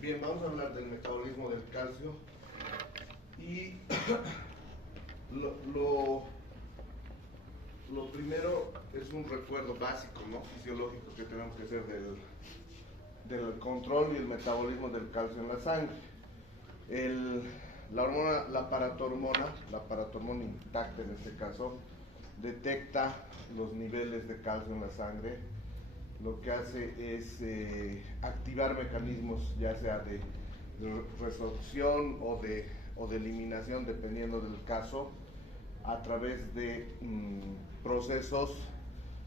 Bien, vamos a hablar del metabolismo del calcio y lo, lo, lo primero es un recuerdo básico, ¿no? Fisiológico que tenemos que hacer del control y el metabolismo del calcio en la sangre. La paratormona intacta en este caso, detecta los niveles de calcio en la sangre. Lo que hace es activar mecanismos ya sea de resorción o de eliminación, dependiendo del caso, a través de procesos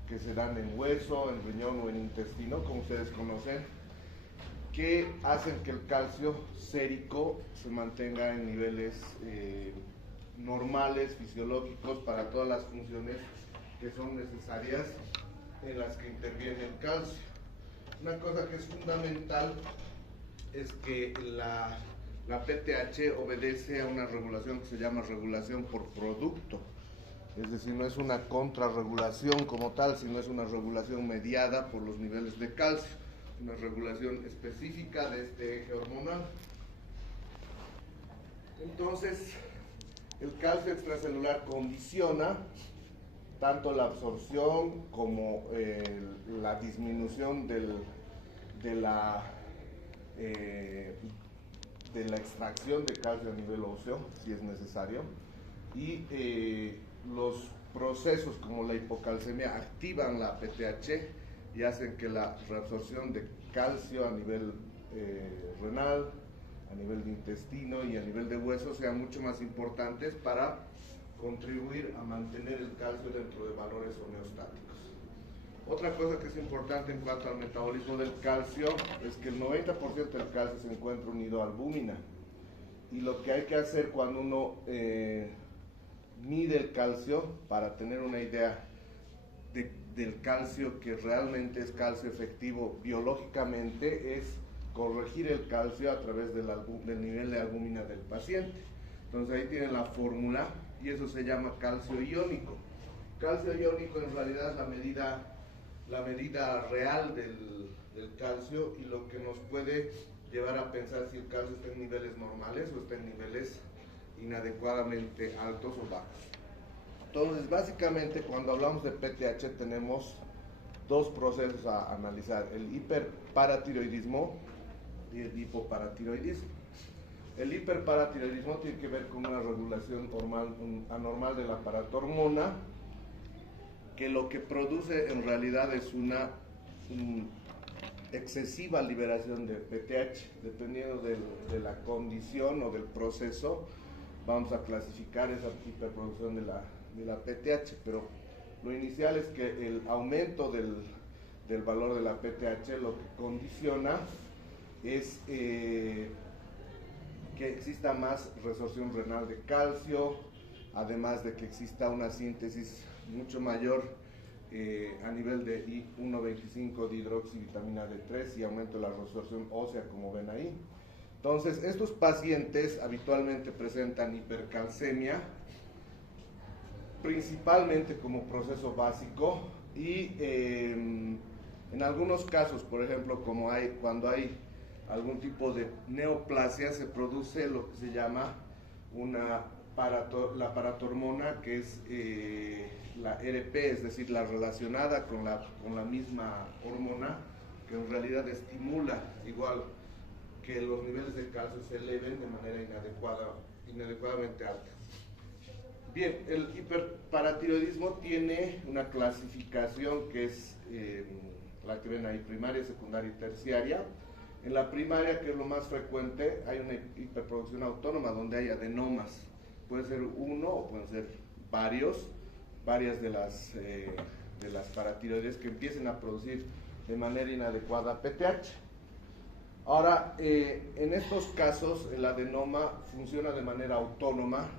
que se dan en hueso, en riñón o en intestino, como ustedes conocen, que hacen que el calcio sérico se mantenga en niveles normales, fisiológicos, para todas las funciones que son necesarias en las que interviene el calcio. Una cosa que es fundamental es que la PTH obedece a una regulación que se llama regulación por producto. Es decir, no es una contrarregulación como tal, sino es una regulación mediada por los niveles de calcio, una regulación específica de este eje hormonal. Entonces, el calcio extracelular condiciona tanto la absorción como la disminución de la extracción de calcio a nivel óseo, si es necesario, y los procesos como la hipocalcemia activan la PTH y hacen que la reabsorción de calcio a nivel renal, a nivel de intestino y a nivel de hueso sean mucho más importantes para contribuir a mantener el calcio dentro de valores homeostáticos. Otra cosa que es importante en cuanto al metabolismo del calcio es que el 90% del calcio se encuentra unido a albúmina, y lo que hay que hacer cuando uno mide el calcio, para tener una idea del calcio que realmente es calcio efectivo biológicamente, es corregir el calcio a través del nivel de albúmina del paciente. Entonces ahí tienen la fórmula y eso se llama calcio iónico. Calcio iónico en realidad es la medida real del calcio, y lo que nos puede llevar a pensar si el calcio está en niveles normales o está en niveles inadecuadamente altos o bajos. Entonces, básicamente, cuando hablamos de PTH tenemos dos procesos a analizar: el hiperparatiroidismo y el hipoparatiroidismo. El hiperparatiroidismo tiene que ver con una regulación anormal de la paratormona, que lo que produce en realidad es una excesiva liberación de PTH. Dependiendo de la condición o del proceso, vamos a clasificar esa hiperproducción de la PTH, pero lo inicial es que el aumento del valor de la PTH lo que condiciona es que exista más resorción renal de calcio, además de que exista una síntesis mucho mayor a nivel de I1,25 de hidroxivitamina D3 y aumento de la resorción ósea, como ven ahí. Entonces, estos pacientes habitualmente presentan hipercalcemia, principalmente como proceso básico, y en algunos casos, por ejemplo, cuando hay algún tipo de neoplasia, se produce lo que se llama la paratormona, que es la RP, es decir, la relacionada con la misma hormona, que en realidad estimula igual que los niveles de calcio se eleven de manera inadecuadamente alta. Bien, el hiperparatiroidismo tiene una clasificación que es la que ven ahí: primaria, secundaria y terciaria. En la primaria, que es lo más frecuente, hay una hiperproducción autónoma donde hay adenomas. Puede ser uno o pueden ser varias de las paratiroides que empiecen a producir de manera inadecuada PTH. Ahora, en estos casos el adenoma funciona de manera autónoma,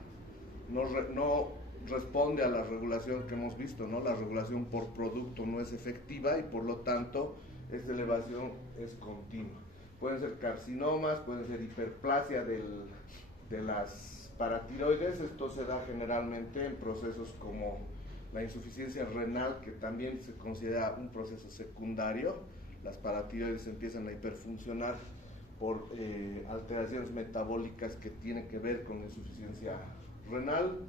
no responde a la regulación que hemos visto, ¿no? La regulación por producto no es efectiva y por lo tanto esta elevación es continua. Pueden ser carcinomas, pueden ser hiperplasia de las paratiroides. Esto se da generalmente en procesos como la insuficiencia renal, que también se considera un proceso secundario. Las paratiroides empiezan a hiperfuncionar por alteraciones metabólicas que tienen que ver con insuficiencia renal.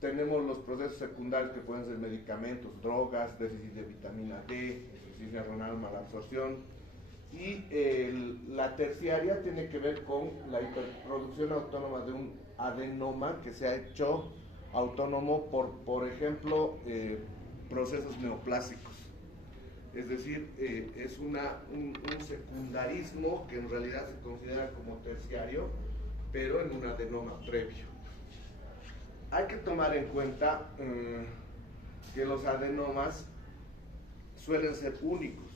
Tenemos los procesos secundarios que pueden ser medicamentos, drogas, déficit de vitamina D, insuficiencia renal, mala absorción. Y la terciaria tiene que ver con la hiperproducción autónoma de un adenoma que se ha hecho autónomo por ejemplo, procesos neoplásicos. Es decir, es un secundarismo que en realidad se considera como terciario, pero en un adenoma previo. Hay que tomar en cuenta que los adenomas suelen ser únicos,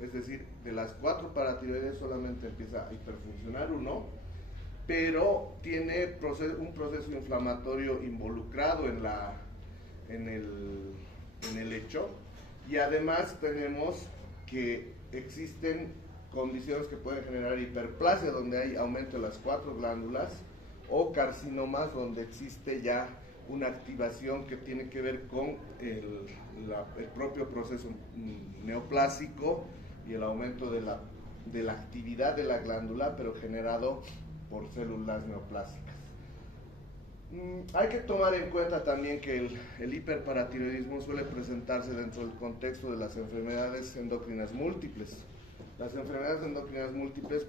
es decir, de las 4 paratiroides solamente empieza a hiperfuncionar uno, pero tiene un proceso inflamatorio involucrado en el hecho, y además tenemos que existen condiciones que pueden generar hiperplasia, donde hay aumento de las 4 glándulas, o carcinomas, donde existe ya una activación que tiene que ver con el propio proceso neoplásico y el aumento de la actividad de la glándula, pero generado por células neoplásicas. Hay que tomar en cuenta también que el hiperparatiroidismo suele presentarse dentro del contexto de las enfermedades endocrinas múltiples. Las enfermedades endocrinas múltiples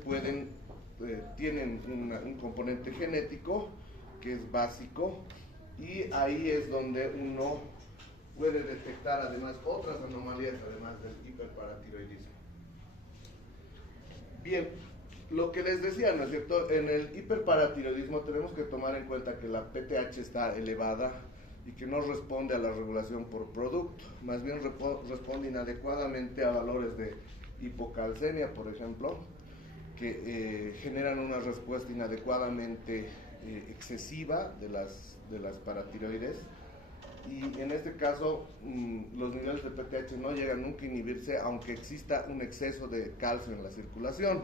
tienen un componente genético que es básico, y ahí es donde uno puede detectar además otras anomalías además del hiperparatiroidismo. Bien, lo que les decía, ¿no es cierto? En el hiperparatiroidismo tenemos que tomar en cuenta que la PTH está elevada y que no responde a la regulación por producto, más bien responde inadecuadamente a valores de hipocalcemia, por ejemplo, que generan una respuesta inadecuadamente excesiva de las paratiroides, y en este caso los niveles de PTH no llegan nunca a inhibirse aunque exista un exceso de calcio en la circulación.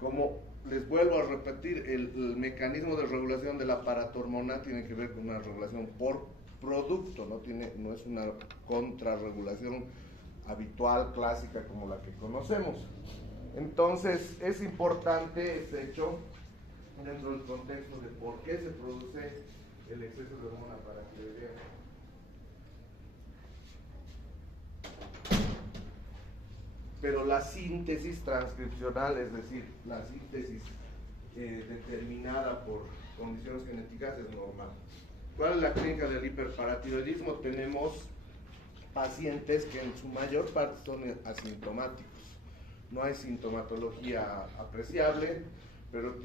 Como les vuelvo a repetir, el mecanismo de regulación de la paratormona tiene que ver con una regulación por producto, no es una contrarregulación habitual, clásica, como la que conocemos. Entonces, es importante este hecho dentro del contexto de por qué se produce el exceso de hormona paratiroidea. Pero la síntesis transcripcional, es decir, la síntesis determinada por condiciones genéticas, es normal. ¿Cuál es la clínica del hiperparatiroidismo? Tenemos pacientes que en su mayor parte son asintomáticos. No hay sintomatología apreciable, pero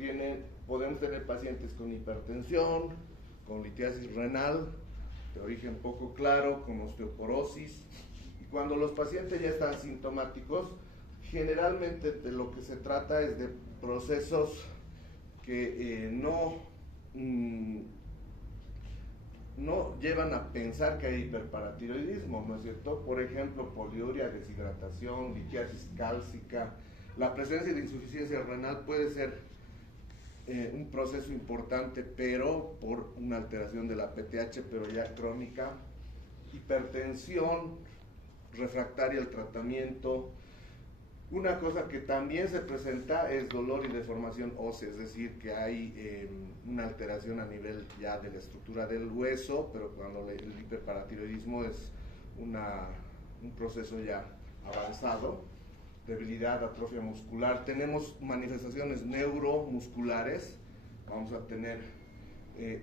podemos tener pacientes con hipertensión, con litiasis renal, de origen poco claro, con osteoporosis. Y cuando los pacientes ya están sintomáticos, generalmente de lo que se trata es de procesos que no llevan a pensar que hay hiperparatiroidismo, ¿no es cierto? Por ejemplo, poliuria, deshidratación, litiasis cálcica. La presencia de insuficiencia renal puede ser un proceso importante, pero por una alteración de la PTH, pero ya crónica. Hipertensión, refractaria al tratamiento. Una cosa que también se presenta es dolor y deformación ósea, es decir, que hay una alteración a nivel ya de la estructura del hueso, pero cuando el hiperparatiroidismo es un proceso ya avanzado, debilidad, atrofia muscular. Tenemos manifestaciones neuromusculares, vamos a tener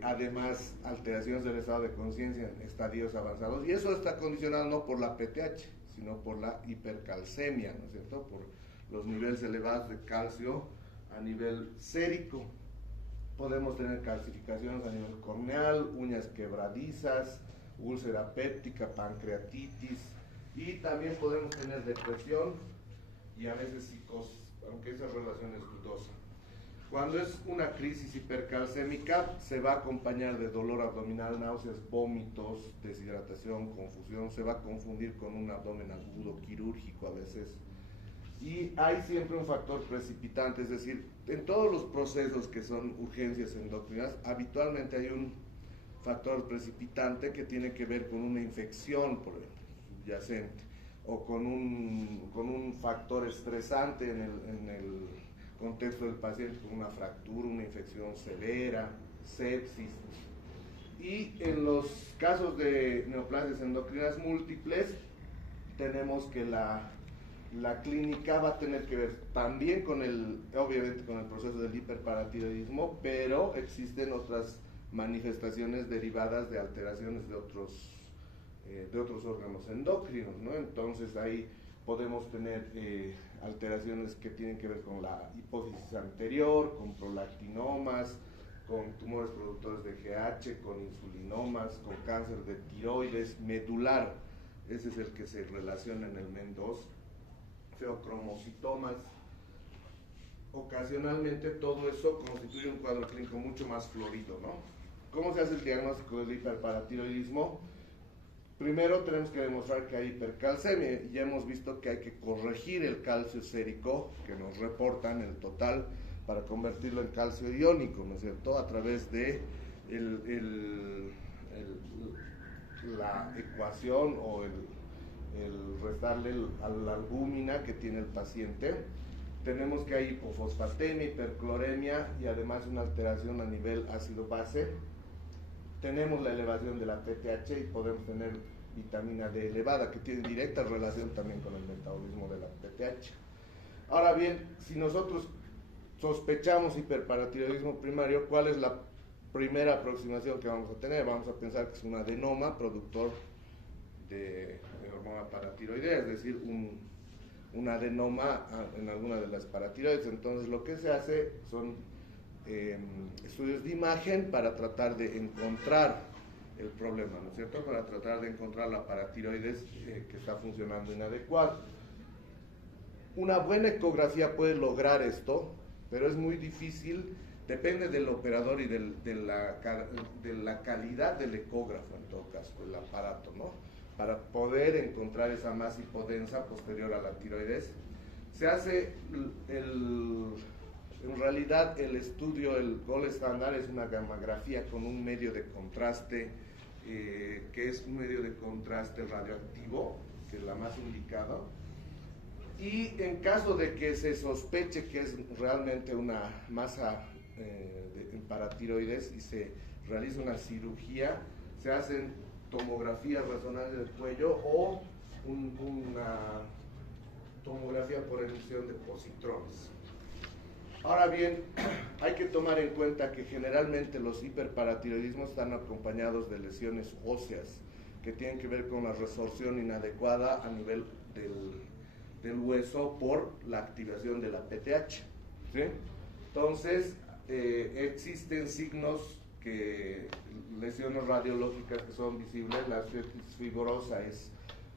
además alteraciones del estado de conciencia en estadios avanzados, y eso está condicionado no por la PTH, sino por la hipercalcemia, ¿no es cierto? Por los niveles elevados de calcio a nivel sérico. Podemos tener calcificaciones a nivel corneal, uñas quebradizas, úlcera péptica, pancreatitis, y también podemos tener depresión y a veces psicosis, aunque esa relación es dudosa. Cuando es una crisis hipercalcémica, se va a acompañar de dolor abdominal, náuseas, vómitos, deshidratación, confusión, se va a confundir con un abdomen agudo, quirúrgico a veces. Y hay siempre un factor precipitante, es decir, en todos los procesos que son urgencias endocrinas, habitualmente hay un factor precipitante que tiene que ver con una infección, por ejemplo, subyacente, o con un factor estresante en el contexto del paciente, con una fractura, una infección severa, sepsis. Y en los casos de neoplasias endocrinas múltiples, tenemos que la clínica va a tener que ver también con obviamente con el proceso del hiperparatiroidismo, pero existen otras manifestaciones derivadas de alteraciones de otros órganos endocrinos, ¿no? Entonces ahí podemos tener alteraciones que tienen que ver con la hipófisis anterior, con prolactinomas, con tumores productores de GH, con insulinomas, con cáncer de tiroides, medular, ese es el que se relaciona en el MEN2, feocromocitomas. Ocasionalmente todo eso constituye un cuadro clínico mucho más florido, ¿no? ¿Cómo se hace el diagnóstico del hiperparatiroidismo? Primero tenemos que demostrar que hay hipercalcemia y ya hemos visto que hay que corregir el calcio sérico que nos reportan el total para convertirlo en calcio iónico, ¿no es cierto? A través de la ecuación o el restarle a la albúmina que tiene el paciente. Tenemos que hay hipofosfatemia, hipercloremia y además una alteración a nivel ácido-base. Tenemos la elevación de la PTH y podemos tener vitamina D elevada, que tiene directa relación también con el metabolismo de la PTH. Ahora bien, si nosotros sospechamos hiperparatiroidismo primario, ¿cuál es la primera aproximación que vamos a tener? Vamos a pensar que es un adenoma productor de hormona paratiroidea, es decir, un adenoma en alguna de las paratiroides. Entonces lo que se hace son estudios de imagen para tratar de encontrar el problema, ¿no es cierto? Para tratar de encontrar la paratiroides que está funcionando inadecuado. Una buena ecografía puede lograr esto, pero es muy difícil, depende del operador y de la calidad del ecógrafo, en todo caso, el aparato, ¿no? Para poder encontrar esa masa hipodensa posterior a la tiroides. Se hace en realidad el estudio, el gold estándar es una gammagrafía con un medio de contraste, que es un medio de contraste radioactivo, que es la más indicada. Y en caso de que se sospeche que es realmente una masa en paratiroides y se realiza una cirugía, se hacen tomografías resonantes del cuello o una tomografía por emisión de positrones. Ahora bien, hay que tomar en cuenta que generalmente los hiperparatiroidismos están acompañados de lesiones óseas que tienen que ver con la resorción inadecuada a nivel del hueso por la activación de la PTH, ¿sí? Entonces, existen signos lesiones radiológicas que son visibles. La osteoartritis fibrosa es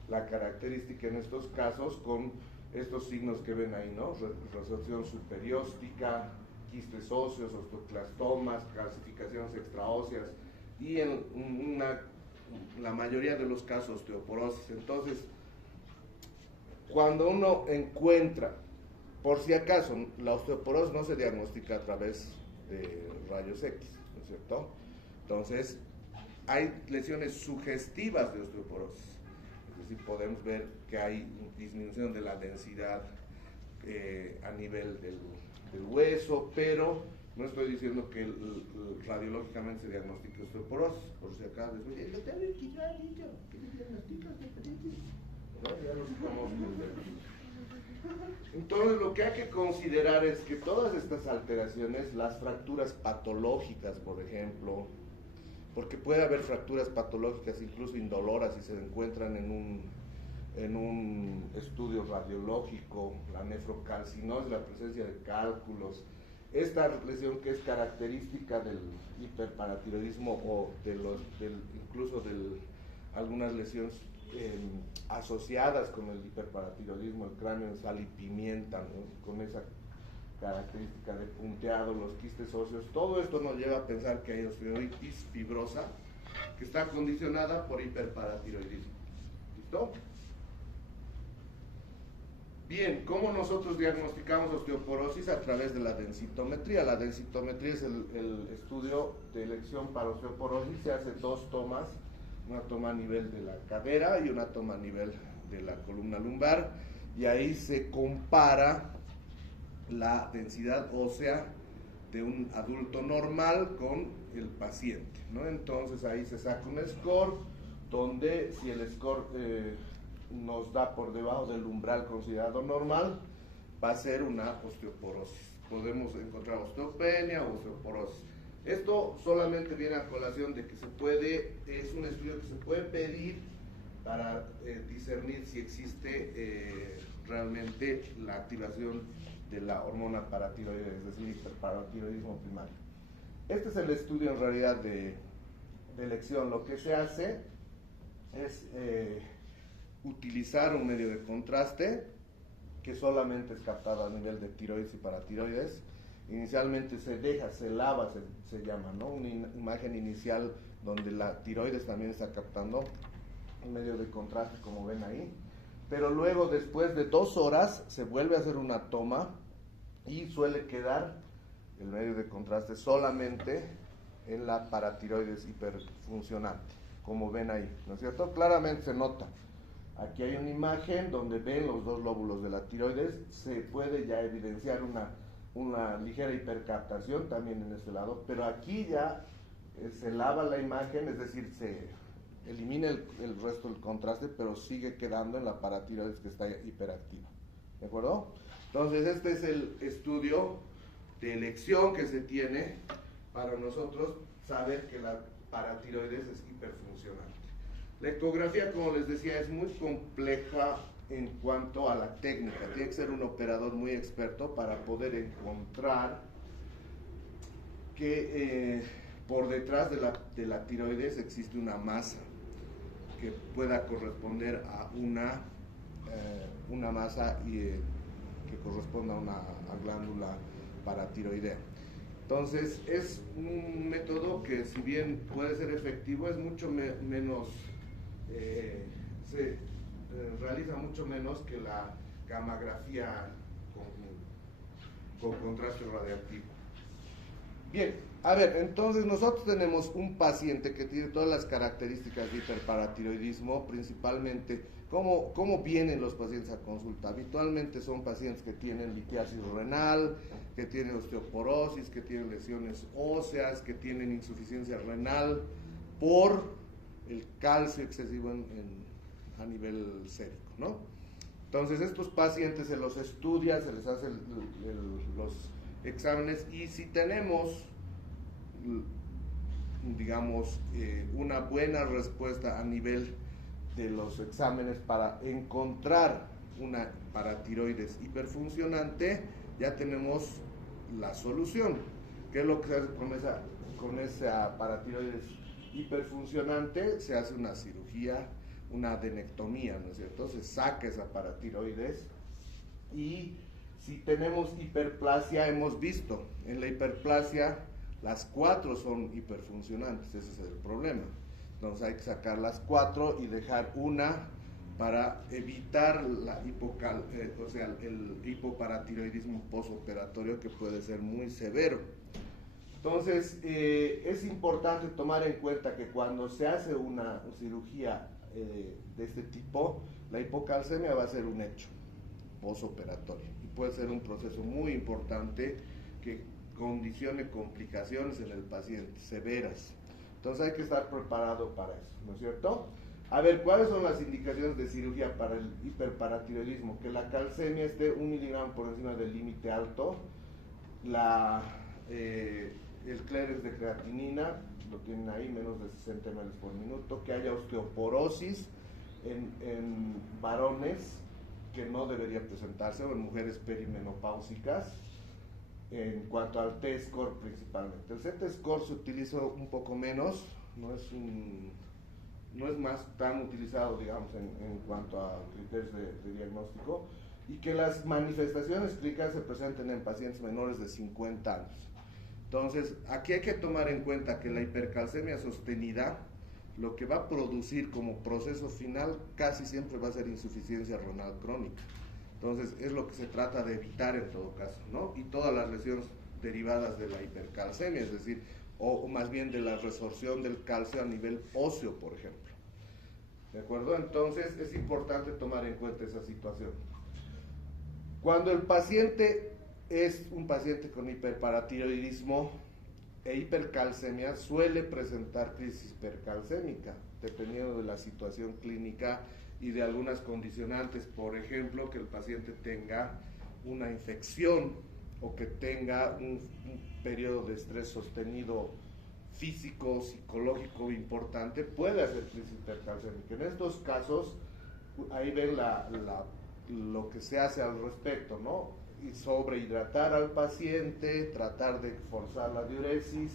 la característica en estos casos, con estos signos que ven ahí, ¿no? Resorción superióstica, quistes óseos, osteoclastomas, calcificaciones extraóseas y en la mayoría de los casos osteoporosis. Entonces, cuando uno encuentra, por si acaso, la osteoporosis no se diagnostica a través de rayos X, ¿no es cierto? Entonces, hay lesiones sugestivas de osteoporosis. Es decir, podemos ver que hay disminución de la densidad a nivel del hueso, pero no estoy diciendo que radiológicamente se diagnostique osteoporosis. Por si acaso, el doctor ya ha dicho que se diagnostica osteoporosis. Ya los conozco. Entonces lo que hay que considerar es que todas estas alteraciones, las fracturas patológicas, por ejemplo, porque puede haber fracturas patológicas incluso indoloras si se encuentran en un estudio radiológico, la nefrocalcinosis, la presencia de cálculos, esta lesión que es característica del hiperparatiroidismo o incluso de algunas lesiones asociadas con el hiperparatiroidismo, el cráneo en sal y pimienta, ¿no? Con esa característica de punteado, los quistes óseos, todo esto nos lleva a pensar que hay osteoartritis fibrosa que está condicionada por hiperparatiroidismo. ¿Listo? Bien, ¿cómo nosotros diagnosticamos osteoporosis? A través de la densitometría. La densitometría es el estudio de elección para osteoporosis. Se hace dos tomas, una toma a nivel de la cadera y una toma a nivel de la columna lumbar, y ahí se compara la densidad ósea de un adulto normal con el paciente, ¿no? Entonces ahí se saca un score, donde si el score nos da por debajo del umbral considerado normal, va a ser una osteoporosis. Podemos encontrar osteopenia o osteoporosis. Esto solamente viene a colación de que es un estudio que se puede pedir para discernir si existe realmente la activación de la hormona paratiroides, es decir, hiperparatiroidismo primario. Este es el estudio en realidad de elección. Lo que se hace es utilizar un medio de contraste que solamente es captado a nivel de tiroides y paratiroides. Inicialmente se lava, se llama, ¿no? Una imagen inicial donde la tiroides también está captando un medio de contraste, como ven ahí. Pero luego, después de 2 horas, se vuelve a hacer una toma y suele quedar el medio de contraste solamente en la paratiroides hiperfuncionante, como ven ahí, ¿no es cierto? Claramente se nota. Aquí hay una imagen donde ven los 2 lóbulos de la tiroides, se puede ya evidenciar una ligera hipercaptación también en este lado, pero aquí ya se lava la imagen, es decir, se elimina el resto del contraste, pero sigue quedando en la paratiroides que está hiperactiva, ¿de acuerdo? Entonces este es el estudio de elección que se tiene para nosotros saber que la paratiroides es hiperfuncionante. La ecografía, como les decía, es muy compleja en cuanto a la técnica. Tiene que ser un operador muy experto para poder encontrar que por detrás de la tiroides existe una masa que pueda corresponder a una masa que corresponda a una glándula paratiroidea. Entonces es un método que, si bien puede ser efectivo, es mucho menos, se realiza mucho menos que la gammagrafía con contraste radioactivo. Bien, a ver, entonces nosotros tenemos un paciente que tiene todas las características de hiperparatiroidismo, principalmente. ¿Cómo vienen los pacientes a consulta? Habitualmente son pacientes que tienen litiasis renal, que tienen osteoporosis, que tienen lesiones óseas, que tienen insuficiencia renal por el calcio excesivo a nivel sérico, ¿no? Entonces estos pacientes se los estudia, se les hace los exámenes, y si tenemos, digamos, una buena respuesta a nivel de los exámenes para encontrar una paratiroides hiperfuncionante, ya tenemos la solución. ¿Qué es lo que se hace con esa paratiroides hiperfuncionante? Se hace una cirugía, una adenectomía, ¿no es cierto? Se saca esa paratiroides, y si tenemos hiperplasia, hemos visto, en la hiperplasia las 4 son hiperfuncionantes, ese es el problema. Entonces hay que sacar las 4 y dejar una para evitar el hipoparatiroidismo postoperatorio, que puede ser muy severo. Entonces es importante tomar en cuenta que cuando se hace una cirugía de este tipo, la hipocalcemia va a ser un hecho postoperatorio y puede ser un proceso muy importante que condicione complicaciones en el paciente severas. Entonces hay que estar preparado para eso, ¿no es cierto? A ver, ¿cuáles son las indicaciones de cirugía para el hiperparatiroidismo? Que la calcemia esté 1 miligramo por encima del límite alto, el clérix de creatinina, lo tienen ahí, menos de 60 ml por minuto, que haya osteoporosis en varones, que no debería presentarse, o en mujeres perimenopáusicas, en cuanto al T-score principalmente. El CT-score se utiliza un poco menos, no es más tan utilizado, digamos, en cuanto a criterios de diagnóstico, y que las manifestaciones clínicas se presenten en pacientes menores de 50 años. Entonces, aquí hay que tomar en cuenta que la hipercalcemia sostenida, lo que va a producir como proceso final casi siempre va a ser insuficiencia renal crónica. Entonces, es lo que se trata de evitar en todo caso, ¿no? Y todas las lesiones derivadas de la hipercalcemia, es decir, o más bien de la resorción del calcio a nivel óseo, por ejemplo. ¿De acuerdo? Entonces es importante tomar en cuenta esa situación. Cuando el paciente es un paciente con hiperparatiroidismo e hipercalcemia, suele presentar crisis hipercalcémica, dependiendo de la situación clínica y de algunas condicionantes, por ejemplo, que el paciente tenga una infección o que tenga un periodo de estrés sostenido físico, psicológico importante, puede hacer crisis hipercalcémica. En estos casos, ahí ven lo que se hace al respecto, ¿no? Y sobrehidratar al paciente, tratar de forzar la diuresis,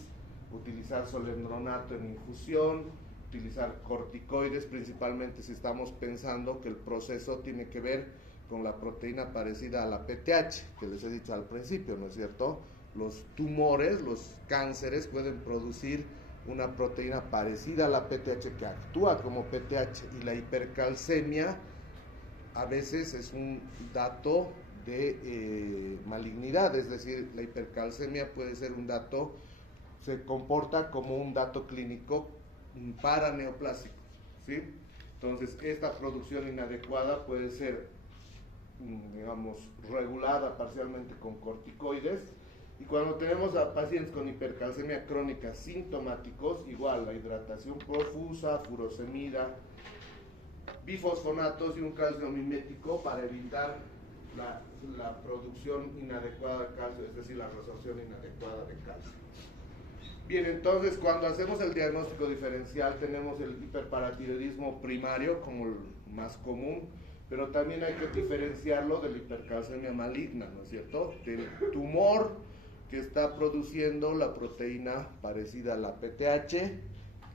utilizar solendronato en infusión, utilizar corticoides, principalmente si estamos pensando que el proceso tiene que ver con la proteína parecida a la PTH, que les he dicho al principio, ¿no es cierto? Los tumores, los cánceres pueden producir una proteína parecida a la PTH que actúa como PTH, y la hipercalcemia a veces es un dato de malignidad, es decir, la hipercalcemia puede ser un dato, se comporta como un dato clínico paraneoplásico, ¿sí? Entonces, esta producción inadecuada puede ser, digamos, regulada parcialmente con corticoides. Y cuando tenemos a pacientes con hipercalcemia crónica sintomáticos, igual la hidratación profusa, furosemida, bifosfonatos y un calcio mimético para evitar la producción inadecuada de calcio, es decir, la resorción inadecuada de calcio. Bien, entonces cuando hacemos el diagnóstico diferencial tenemos el hiperparatiroidismo primario como el más común, pero también hay que diferenciarlo de la hipercalcemia maligna, ¿no es cierto? Del tumor que está produciendo la proteína parecida a la PTH,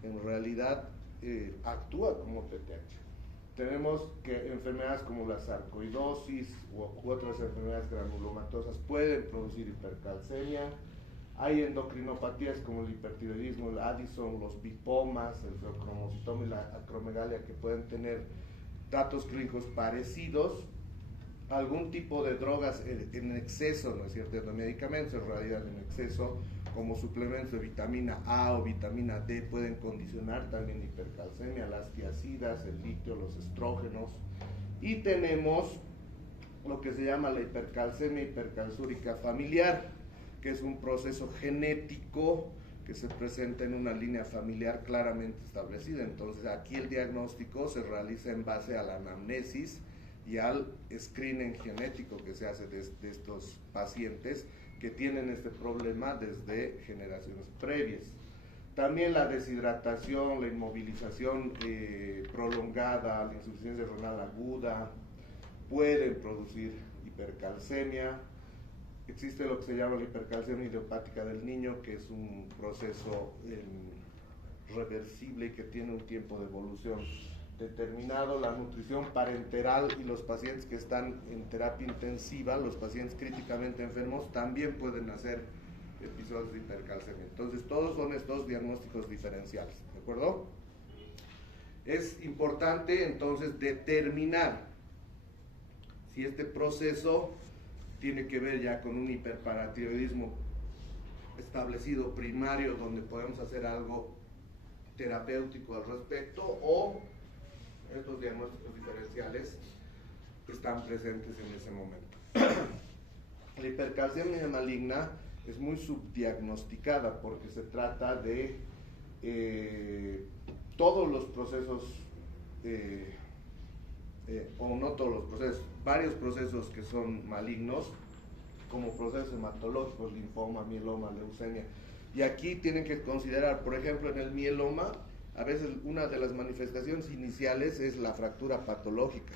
en realidad actúa como PTH. Tenemos que enfermedades como la sarcoidosis u otras enfermedades granulomatosas pueden producir hipercalcemia. Hay endocrinopatías como el hipertiroidismo, el Addison, los bipomas, el feocromocitoma y la acromegalia que pueden tener datos clínicos parecidos. Algún tipo de drogas en exceso, ¿no es cierto?, de medicamentos en realidad en exceso, como suplementos de vitamina A o vitamina D, pueden condicionar también la hipercalcemia, las tiazidas, el litio, los estrógenos. Y tenemos lo que se llama la hipercalcemia hipercalcúrica familiar, que es un proceso genético que se presenta en una línea familiar claramente establecida. Entonces aquí el diagnóstico se realiza en base a la anamnesis y al screening genético que se hace de estos pacientes que tienen este problema desde generaciones previas. También la deshidratación, la inmovilización prolongada, la insuficiencia renal aguda pueden producir hipercalcemia. Existe lo que se llama la hipercalcemia idiopática del niño, que es un proceso reversible y que tiene un tiempo de evolución determinado. La nutrición parenteral y los pacientes que están en terapia intensiva, los pacientes críticamente enfermos, también pueden hacer episodios de hipercalcemia. Entonces, todos son estos diagnósticos diferenciales, ¿de acuerdo? Es importante entonces determinar si este proceso tiene que ver ya con un hiperparatiroidismo establecido primario, donde podemos hacer algo terapéutico al respecto, o estos diagnósticos diferenciales están presentes en ese momento. La hipercalcemia maligna es muy subdiagnosticada porque se trata de todos los procesos, o no todos los procesos, varios procesos que son malignos, como procesos hematológicos, linfoma, mieloma, leucemia. Y aquí tienen que considerar, por ejemplo, en el mieloma, a veces una de las manifestaciones iniciales es la fractura patológica,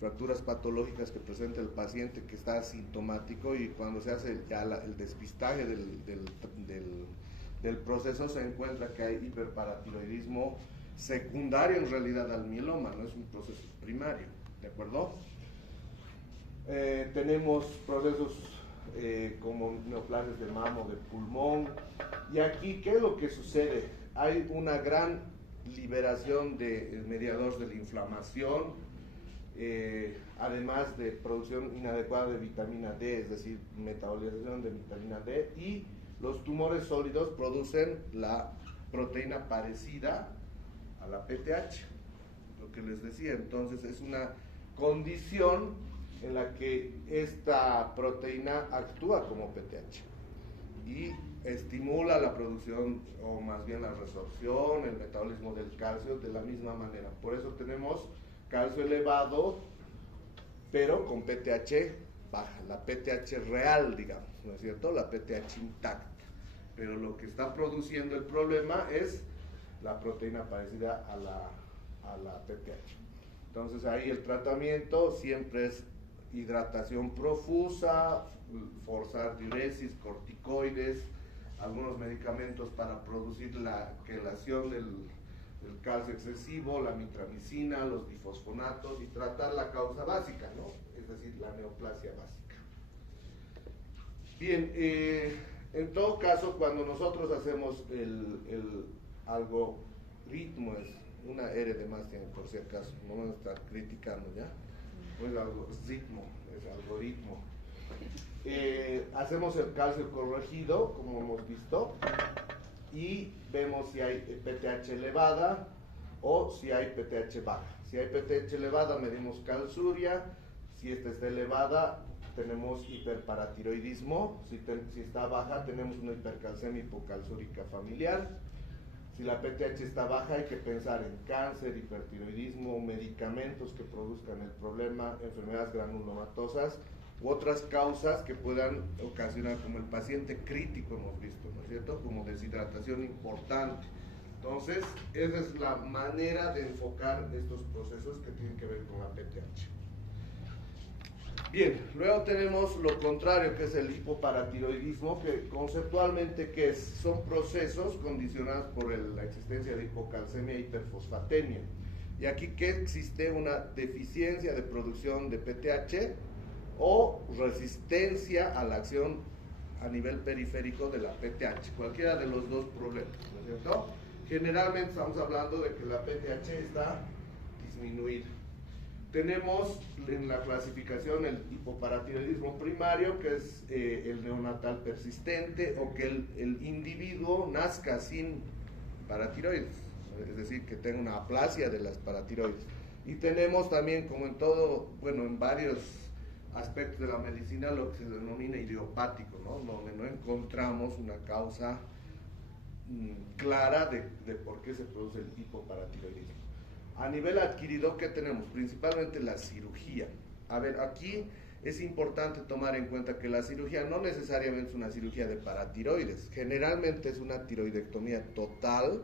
fracturas patológicas que presenta el paciente que está asintomático, y cuando se hace ya el despistaje del proceso se encuentra que hay hiperparatiroidismo secundario en realidad al mieloma, no es un proceso primario, ¿de acuerdo? Tenemos procesos como neoplasias de mama o de pulmón, y aquí, ¿qué es lo que sucede? Hay una gran liberación de mediadores de la inflamación, además de producción inadecuada de vitamina D, es decir, metabolización de vitamina D, y los tumores sólidos producen la proteína parecida a la PTH, lo que les decía. Entonces es una condición en la que esta proteína actúa como PTH y estimula la producción, o más bien la resorción, el metabolismo del calcio de la misma manera. Por eso tenemos calcio elevado, pero con PTH baja, la PTH real, digamos, ¿no es cierto? La PTH intacta. Pero lo que está produciendo el problema es la proteína parecida a la PTH. Entonces ahí el tratamiento siempre es hidratación profusa, forzar diuresis, corticoides, algunos medicamentos para producir la quelación del calcio excesivo, la mitramicina, los difosfonatos, y tratar la causa básica, ¿no? Es decir, la neoplasia básica. Bien, en todo caso, cuando nosotros hacemos el algoritmo, es una R de más, por si acaso, no vamos a estar criticando ya, no es algoritmo, es algoritmo. Hacemos el calcio corregido, como hemos visto, y vemos si hay PTH elevada o si hay PTH baja. Si hay PTH elevada, medimos calciuria. Si esta está elevada, tenemos hiperparatiroidismo. Si está baja, tenemos una hipercalcemia hipocalciúrica familiar. Si la PTH está baja, hay que pensar en cáncer, hipertiroidismo, medicamentos que produzcan el problema, enfermedades granulomatosas u otras causas que puedan ocasionar, como el paciente crítico hemos visto, ¿no es cierto?, como deshidratación importante. Entonces, esa es la manera de enfocar estos procesos que tienen que ver con la PTH. Bien, luego tenemos lo contrario, que es el hipoparatiroidismo, que conceptualmente, ¿qué es? Son procesos condicionados por la existencia de hipocalcemia e hiperfosfatemia. Y aquí, ¿qué existe? Una deficiencia de producción de PTH o resistencia a la acción a nivel periférico de la PTH, cualquiera de los dos problemas, ¿no es cierto? Generalmente estamos hablando de que la PTH está disminuida. Tenemos en la clasificación el hipoparatiroidismo primario, que es el neonatal persistente, o que el individuo nazca sin paratiroides, es decir, que tenga una aplasia de las paratiroides. Y tenemos también, como en todo, bueno, en varios aspectos de la medicina, lo que se denomina idiopático, ¿no? Donde no encontramos una causa clara de por qué se produce el hipoparatiroidismo. A nivel adquirido, ¿qué tenemos? Principalmente la cirugía. A ver, aquí es importante tomar en cuenta que la cirugía no necesariamente es una cirugía de paratiroides, generalmente es una tiroidectomía total,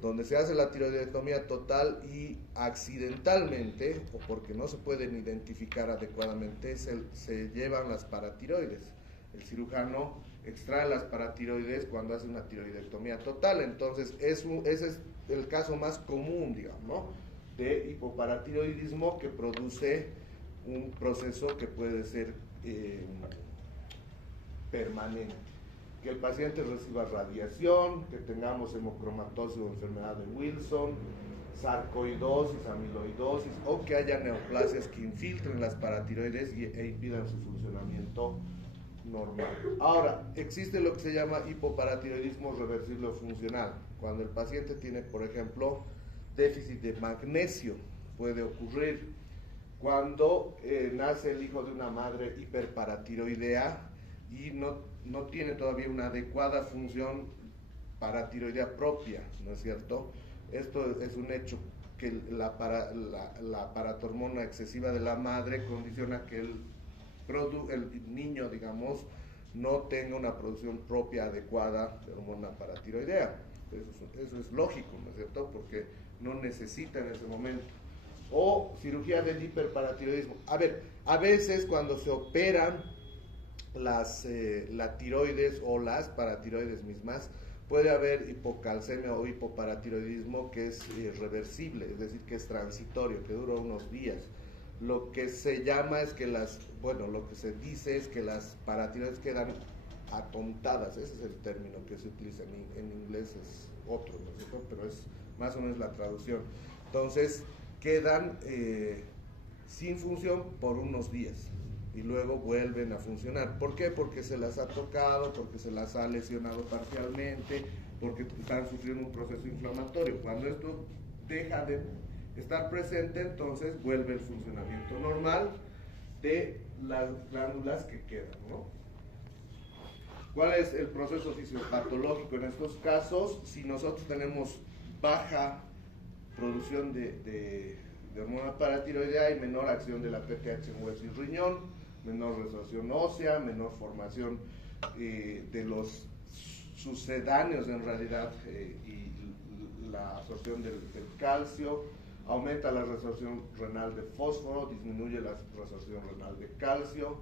donde se hace la tiroidectomía total y accidentalmente, o porque no se pueden identificar adecuadamente, se llevan las paratiroides. El cirujano extrae las paratiroides cuando hace una tiroidectomía total. Entonces, ese es el caso más común, digamos, ¿no?, de hipoparatiroidismo, que produce un proceso que puede ser permanente. Que el paciente reciba radiación, que tengamos hemocromatosis o enfermedad de Wilson, sarcoidosis, amiloidosis, o que haya neoplasias que infiltren las paratiroides e impidan su funcionamiento normal. Ahora, existe lo que se llama hipoparatiroidismo reversible o funcional. Cuando el paciente tiene, por ejemplo, déficit de magnesio, puede ocurrir. Cuando nace el hijo de una madre hiperparatiroidea y no tiene todavía una adecuada función paratiroidea propia, ¿no es cierto? Esto es un hecho, que la paratormona excesiva de la madre condiciona que el niño, digamos, no tenga una producción propia adecuada de hormona paratiroidea. Eso es lógico, ¿no es cierto?, porque no necesita en ese momento. O cirugía del hiperparatiroidismo. A ver, a veces cuando se operan la tiroides o las paratiroides mismas, puede haber hipocalcemia o hipoparatiroidismo que es reversible, es decir, que es transitorio, que dura unos días. Lo que se llama es que lo que se dice es que las paratiroides quedan atontadas, ese es el término que se utiliza, en inglés es otro, ¿no es cierto?, pero es más o menos la traducción. Entonces, quedan sin función por unos días y luego vuelven a funcionar. ¿Por qué? Porque se las ha tocado, porque se las ha lesionado parcialmente, porque están sufriendo un proceso inflamatorio. Cuando esto deja de estar presente, entonces vuelve el funcionamiento normal de las glándulas que quedan, ¿no? ¿Cuál es el proceso fisiopatológico en estos casos? Si nosotros tenemos baja producción de hormona paratiroidea y menor acción de la PTH en hueso y riñón, menor resorción ósea, menor formación de los sucedáneos en realidad y la absorción del calcio, aumenta la resorción renal de fósforo, disminuye la resorción renal de calcio,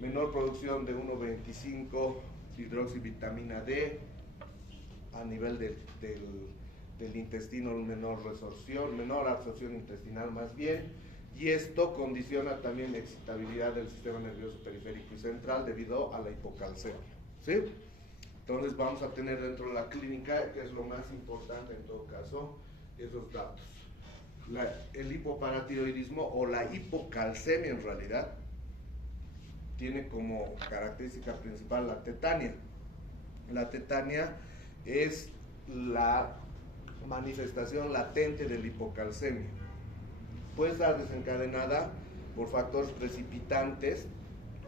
menor producción de 1,25 hidroxivitamina D a nivel del intestino, menor resorción, menor absorción intestinal más bien, y esto condiciona también la excitabilidad del sistema nervioso periférico y central debido a la hipocalcemia, ¿sí? Entonces vamos a tener dentro de la clínica, que es lo más importante en todo caso, esos datos. El hipoparatiroidismo o la hipocalcemia en realidad tiene como característica principal la tetania. La tetania es la manifestación latente de la hipocalcemia. Puede estar desencadenada por factores precipitantes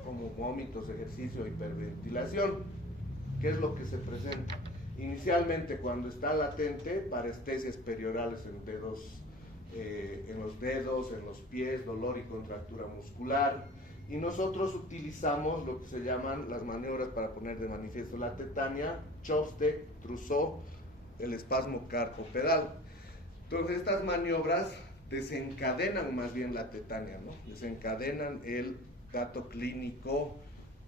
como vómitos, ejercicio, hiperventilación. ¿Qué es lo que se presenta? Inicialmente, cuando está latente, parestesias periorales en los dedos, en los pies, dolor y contractura muscular. Y nosotros utilizamos lo que se llaman las maniobras para poner de manifiesto la tetania, Chopstick, Trousseau, el espasmo carpopedal. Entonces, estas maniobras desencadenan más bien la tetania, ¿no? Desencadenan el dato clínico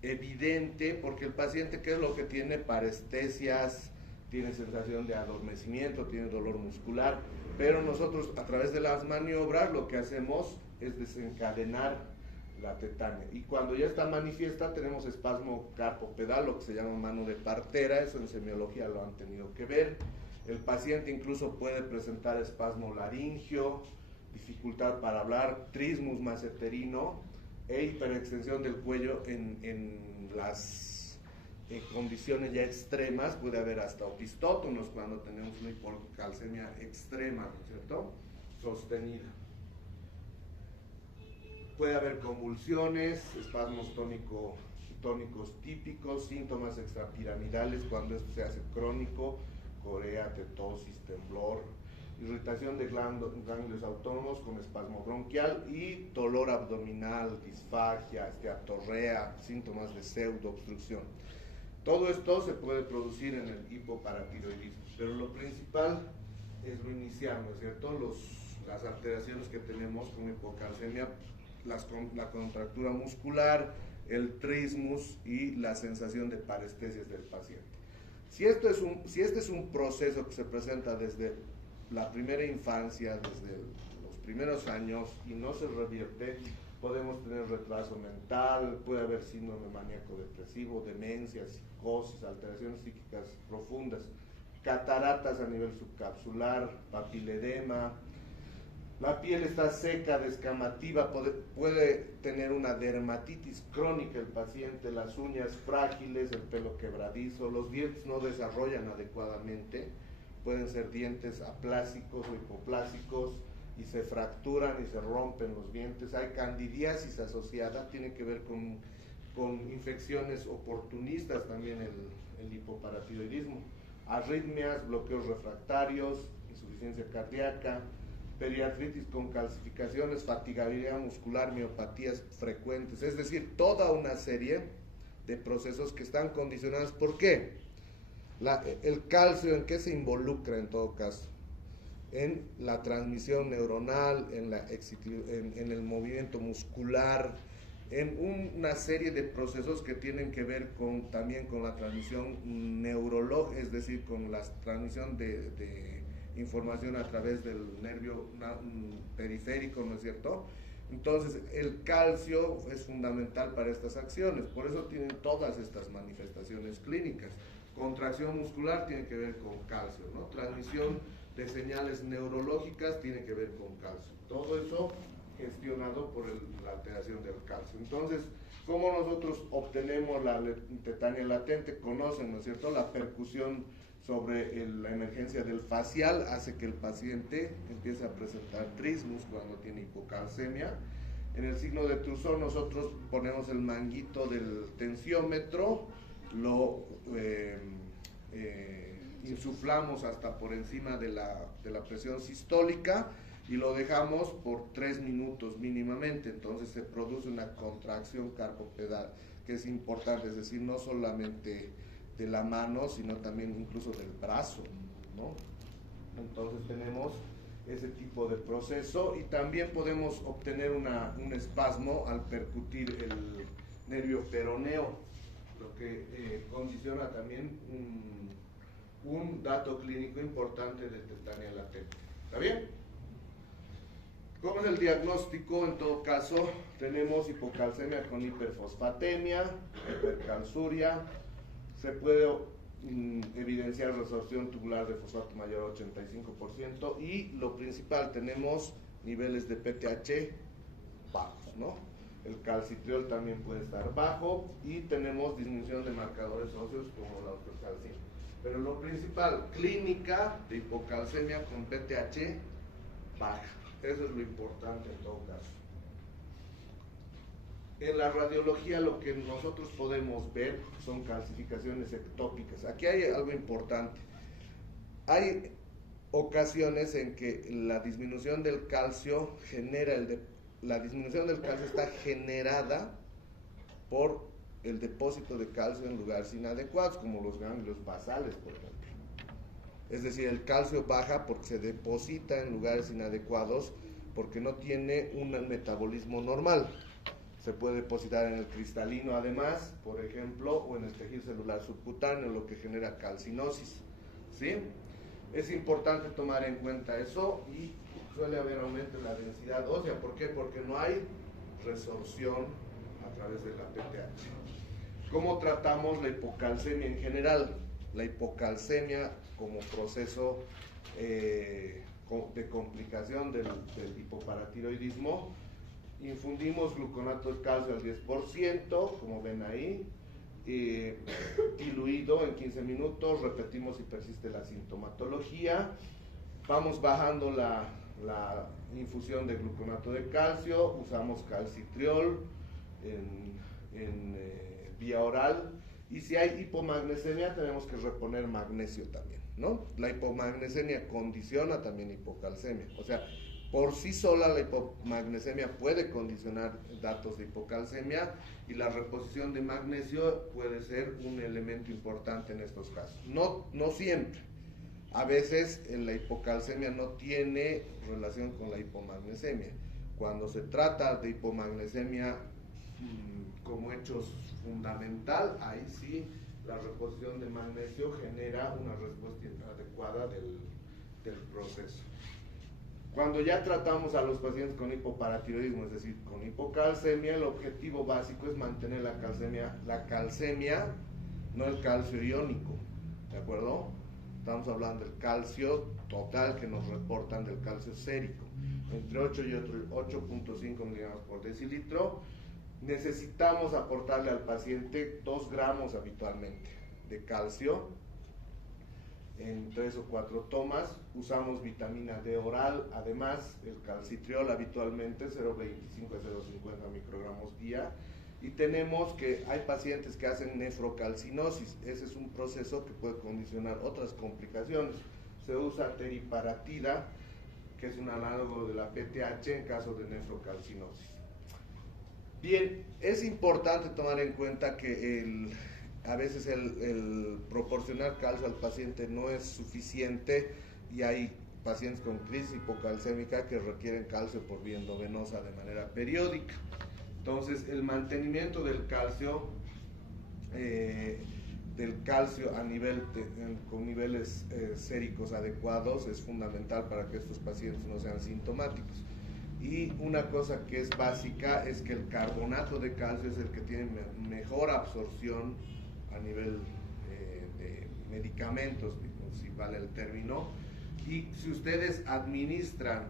evidente, porque el paciente, ¿qué es lo que tiene? Parestesias, tiene sensación de adormecimiento, tiene dolor muscular, pero nosotros a través de las maniobras lo que hacemos es desencadenar la tetania. Y cuando ya está manifiesta tenemos espasmo carpopedal, lo que se llama mano de partera, eso en semiología lo han tenido que ver. El paciente incluso puede presentar espasmo laringio, dificultad para hablar, trismus masseterino e hiperextensión del cuello en las condiciones ya extremas. Puede haber hasta opistótonos cuando tenemos una hipocalcemia extrema, ¿no es cierto? Sostenida. Puede haber convulsiones, espasmos tónicos típicos, síntomas extrapiramidales cuando esto se hace crónico, corea, tetosis, temblor, irritación de ganglios autónomos con espasmo bronquial y dolor abdominal, disfagia, esteatorrea, síntomas de pseudoobstrucción. Todo esto se puede producir en el hipoparatiroidismo, pero lo principal es lo inicial, ¿no es cierto? Las alteraciones que tenemos con hipocalcemia, la contractura muscular, el trismus y la sensación de parestesias del paciente. Si este es un proceso que se presenta desde la primera infancia, desde los primeros años y no se revierte, podemos tener retraso mental, puede haber síndrome maníaco-depresivo, demencia, psicosis, alteraciones psíquicas profundas, cataratas a nivel subcapsular, papiledema. La piel está seca, descamativa, puede tener una dermatitis crónica el paciente, las uñas frágiles, el pelo quebradizo, los dientes no desarrollan adecuadamente, pueden ser dientes aplásicos o hipoplásicos y se fracturan y se rompen los dientes. Hay candidiasis asociada, tiene que ver con infecciones oportunistas también el hipoparatiroidismo, arritmias, bloqueos refractarios, insuficiencia cardíaca, periartritis con calcificaciones, fatigabilidad muscular, miopatías frecuentes, es decir, toda una serie de procesos que están condicionados. ¿Por qué? El calcio, ¿en qué se involucra en todo caso? En la transmisión neuronal, en el movimiento muscular, en una serie de procesos que tienen que ver también con la transmisión neurológica, es decir, con la transmisión de información a través del nervio periférico, ¿no es cierto? Entonces, el calcio es fundamental para estas acciones, por eso tienen todas estas manifestaciones clínicas. Contracción muscular tiene que ver con calcio, ¿no? Transmisión de señales neurológicas tiene que ver con calcio. Todo eso gestionado por la alteración del calcio. Entonces, ¿cómo nosotros obtenemos la tetania latente? Conocen, ¿no es cierto? La percusión sobre la emergencia del facial hace que el paciente empiece a presentar trismus cuando tiene hipocalcemia. En el signo de Trousseau nosotros ponemos el manguito del tensiómetro, lo insuflamos hasta por encima de la presión sistólica y lo dejamos por 3 minutos mínimamente. Entonces se produce una contracción carpopedal que es importante, es decir, no solamente de la mano, sino también incluso del brazo, ¿no? Entonces tenemos ese tipo de proceso y también podemos obtener un espasmo al percutir el nervio peroneo, lo que condiciona también un dato clínico importante de tetania latente. ¿Está bien? ¿Cómo es el diagnóstico? En todo caso, tenemos hipocalcemia con hiperfosfatemia, hipercalciuria, se puede evidenciar resorción tubular de fosfato mayor a 85% y lo principal, tenemos niveles de PTH bajos, ¿no? El calcitriol también puede estar bajo y tenemos disminución de marcadores óseos como la osteocalcina. Pero lo principal, clínica de hipocalcemia con PTH baja. Eso es lo importante en todo caso. En la radiología lo que nosotros podemos ver son calcificaciones ectópicas. Aquí hay algo importante. Hay ocasiones en que la disminución del calcio la disminución del calcio está generada por el depósito de calcio en lugares inadecuados, como los ganglios basales, por ejemplo. Es decir, el calcio baja porque se deposita en lugares inadecuados, porque no tiene un metabolismo normal. Se puede depositar en el cristalino además, por ejemplo, o en el tejido celular subcutáneo, lo que genera calcinosis, ¿sí? Es importante tomar en cuenta eso y suele haber aumento en la densidad ósea. ¿Por qué? Porque no hay resorción a través de la PTH. ¿Cómo tratamos la hipocalcemia en general? La hipocalcemia como proceso de complicación del hipoparatiroidismo, infundimos gluconato de calcio al 10%, como ven ahí, diluido en 15 minutos, repetimos si persiste la sintomatología, vamos bajando la infusión de gluconato de calcio, usamos calcitriol en vía oral, y si hay hipomagnesemia tenemos que reponer magnesio también, ¿no? La hipomagnesemia condiciona también hipocalcemia, o sea, por sí sola la hipomagnesemia puede condicionar datos de hipocalcemia y la reposición de magnesio puede ser un elemento importante en estos casos. No siempre. A veces la hipocalcemia no tiene relación con la hipomagnesemia. Cuando se trata de hipomagnesemia como hecho fundamental, ahí sí la reposición de magnesio genera una respuesta adecuada del proceso. Cuando ya tratamos a los pacientes con hipoparatiroidismo, es decir, con hipocalcemia, el objetivo básico es mantener la calcemia, no el calcio iónico, ¿de acuerdo? Estamos hablando del calcio total que nos reportan del calcio sérico, entre 8 y 8.5 miligramos por decilitro. Necesitamos aportarle al paciente 2 gramos habitualmente de calcio en 3 o 4 tomas. Usamos vitamina D oral, además el calcitriol habitualmente 0.25 a 0.50 microgramos día, y tenemos que hay pacientes que hacen nefrocalcinosis. Ese es un proceso que puede condicionar otras complicaciones. Se usa teriparatida, que es un análogo de la PTH en caso de nefrocalcinosis. Bien, es importante tomar en cuenta que a veces el proporcionar calcio al paciente no es suficiente y hay pacientes con crisis hipocalcémica que requieren calcio por vía endovenosa de manera periódica. Entonces, el mantenimiento del calcio a nivel con niveles séricos adecuados es fundamental para que estos pacientes no sean sintomáticos. Y una cosa que es básica es que el carbonato de calcio es el que tiene mejor absorción a nivel de medicamentos, si vale el término, y si ustedes administran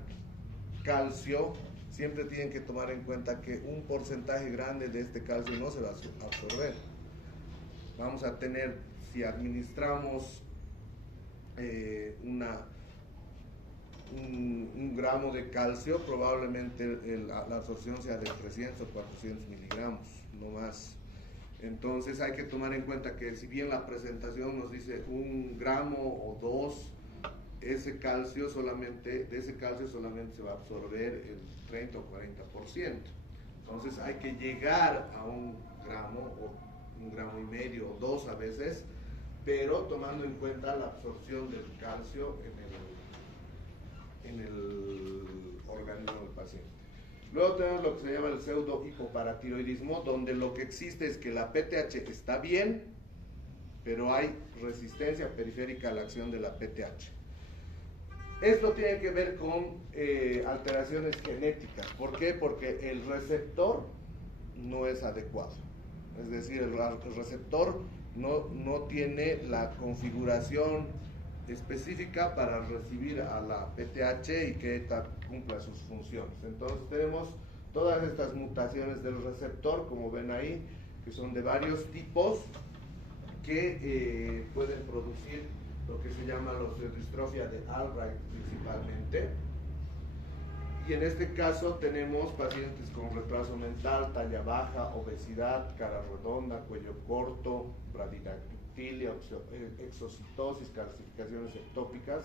calcio siempre tienen que tomar en cuenta que un porcentaje grande de este calcio no se va a absorber. Vamos a tener, si administramos un gramo de calcio, probablemente la absorción sea de 300 o 400 miligramos, no más. Entonces hay que tomar en cuenta que si bien la presentación nos dice 1 gramo o 2, de ese calcio solamente se va a absorber el 30 o 40%. Entonces hay que llegar a 1 gramo o 1,5 gramos o 2 a veces, pero tomando en cuenta la absorción del calcio en el organismo del paciente. Luego tenemos lo que se llama el pseudo hipoparatiroidismo, donde lo que existe es que la PTH está bien, pero hay resistencia periférica a la acción de la PTH. Esto tiene que ver con alteraciones genéticas. ¿Por qué? Porque el receptor no es adecuado. Es decir, el receptor no tiene la configuración específica para recibir a la PTH y que esta cumpla sus funciones. Entonces tenemos todas estas mutaciones del receptor, como ven ahí, que son de varios tipos, que pueden producir lo que se llama la osteodistrofia de Albright principalmente. Y en este caso tenemos pacientes con retraso mental, talla baja, obesidad, cara redonda, cuello corto, bradictilia, exocitosis, calcificaciones ectópicas,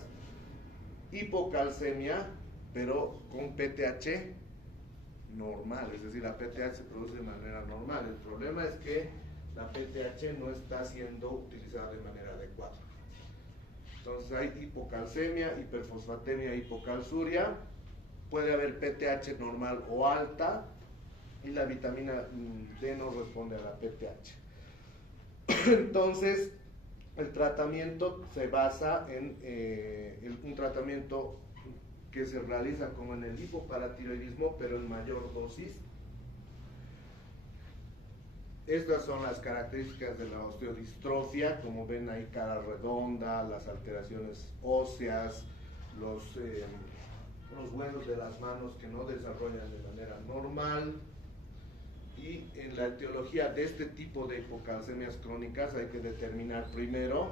hipocalcemia, pero con PTH normal, es decir, la PTH se produce de manera normal. El problema es que la PTH no está siendo utilizada de manera adecuada. Entonces hay hipocalcemia, hiperfosfatemia, hipocalciuria. Puede haber PTH normal o alta y la vitamina D no responde a la PTH. Entonces, el tratamiento se basa en un tratamiento que se realiza como en el hipoparatiroidismo, pero en mayor dosis. Estas son las características de la osteodistrofia, como ven ahí, cara redonda, las alteraciones óseas, los huesos de las manos que no desarrollan de manera normal. Y en la etiología de este tipo de hipocalcemias crónicas hay que determinar primero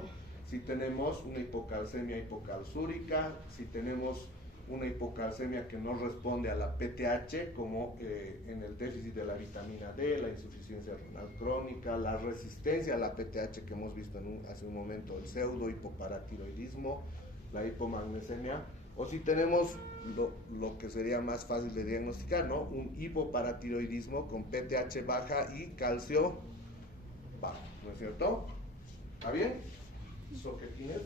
si tenemos una hipocalcemia hipocalciúrica, si tenemos una hipocalcemia que no responde a la PTH, como en el déficit de la vitamina D, la insuficiencia renal crónica, la resistencia a la PTH que hemos visto hace un momento, el pseudo hipoparatiroidismo, la hipomagnesemia, o si tenemos lo que sería más fácil de diagnosticar, ¿no? Un hipoparatiroidismo con PTH baja y calcio bajo, ¿no es cierto? ¿Está bien? ¿Soquetines?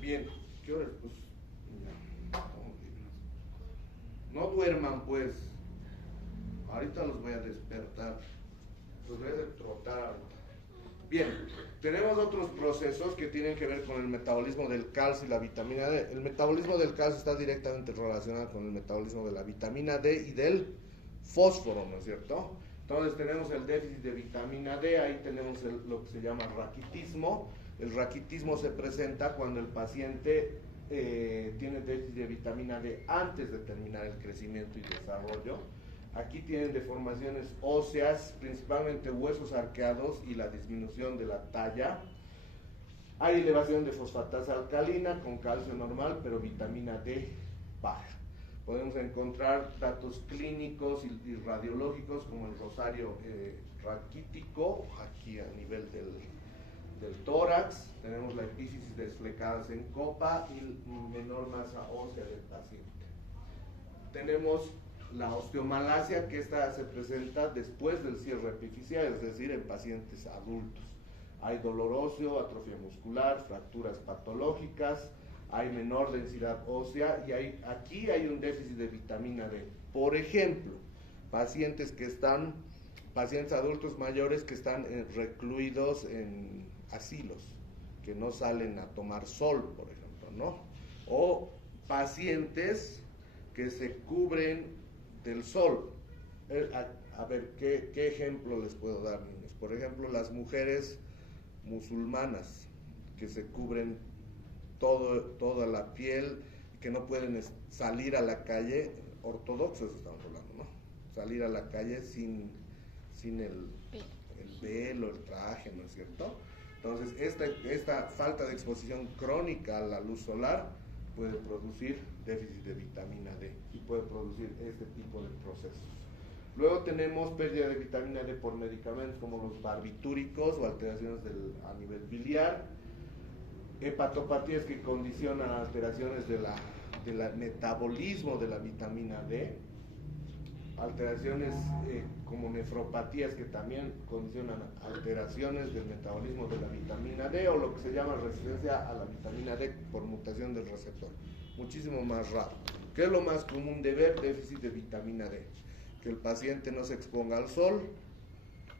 Bien, ¿qué hora es? Pues, no duerman, pues. Ahorita los voy a despertar. Los voy a trotar ahorita. Bien, tenemos otros procesos que tienen que ver con el metabolismo del calcio y la vitamina D. El metabolismo del calcio está directamente relacionado con el metabolismo de la vitamina D y del fósforo, ¿no es cierto? Entonces tenemos el déficit de vitamina D, ahí tenemos lo que se llama raquitismo. El raquitismo se presenta cuando el paciente tiene déficit de vitamina D antes de terminar el crecimiento y desarrollo. Aquí tienen deformaciones óseas, principalmente huesos arqueados y la disminución de la talla. Hay elevación de fosfatasa alcalina con calcio normal, pero vitamina D baja. Podemos encontrar datos clínicos y radiológicos como el rosario raquítico, aquí a nivel del tórax. Tenemos la epífisis desflecadas en copa y menor masa ósea del paciente. Tenemos la osteomalacia, que esta se presenta después del cierre epifisial, es decir, en pacientes adultos. Hay dolor óseo, atrofia muscular, fracturas patológicas, hay menor densidad ósea y aquí hay un déficit de vitamina D. Por ejemplo, pacientes adultos mayores que están recluidos en asilos, que no salen a tomar sol, por ejemplo, ¿no? O pacientes que se cubren del sol. A ver, ¿qué ejemplo les puedo dar, niños? Por ejemplo, las musulmanas que se cubren toda la piel, que no pueden salir a la calle, ortodoxos estamos hablando, ¿no? Salir a la calle sin el velo, el traje, ¿no es cierto? Entonces, esta falta de exposición crónica a la luz solar puede producir déficit de vitamina D y puede producir este tipo de procesos. Luego tenemos pérdida de vitamina D por medicamentos como los barbitúricos o alteraciones a nivel biliar, hepatopatías que condicionan alteraciones del metabolismo de la vitamina D, alteraciones como nefropatías que también condicionan alteraciones del metabolismo de la vitamina D, o lo que se llama resistencia a la vitamina D por mutación del receptor. Muchísimo más raro. ¿Qué es lo más común de ver? Déficit de vitamina D. Que el paciente no se exponga al sol,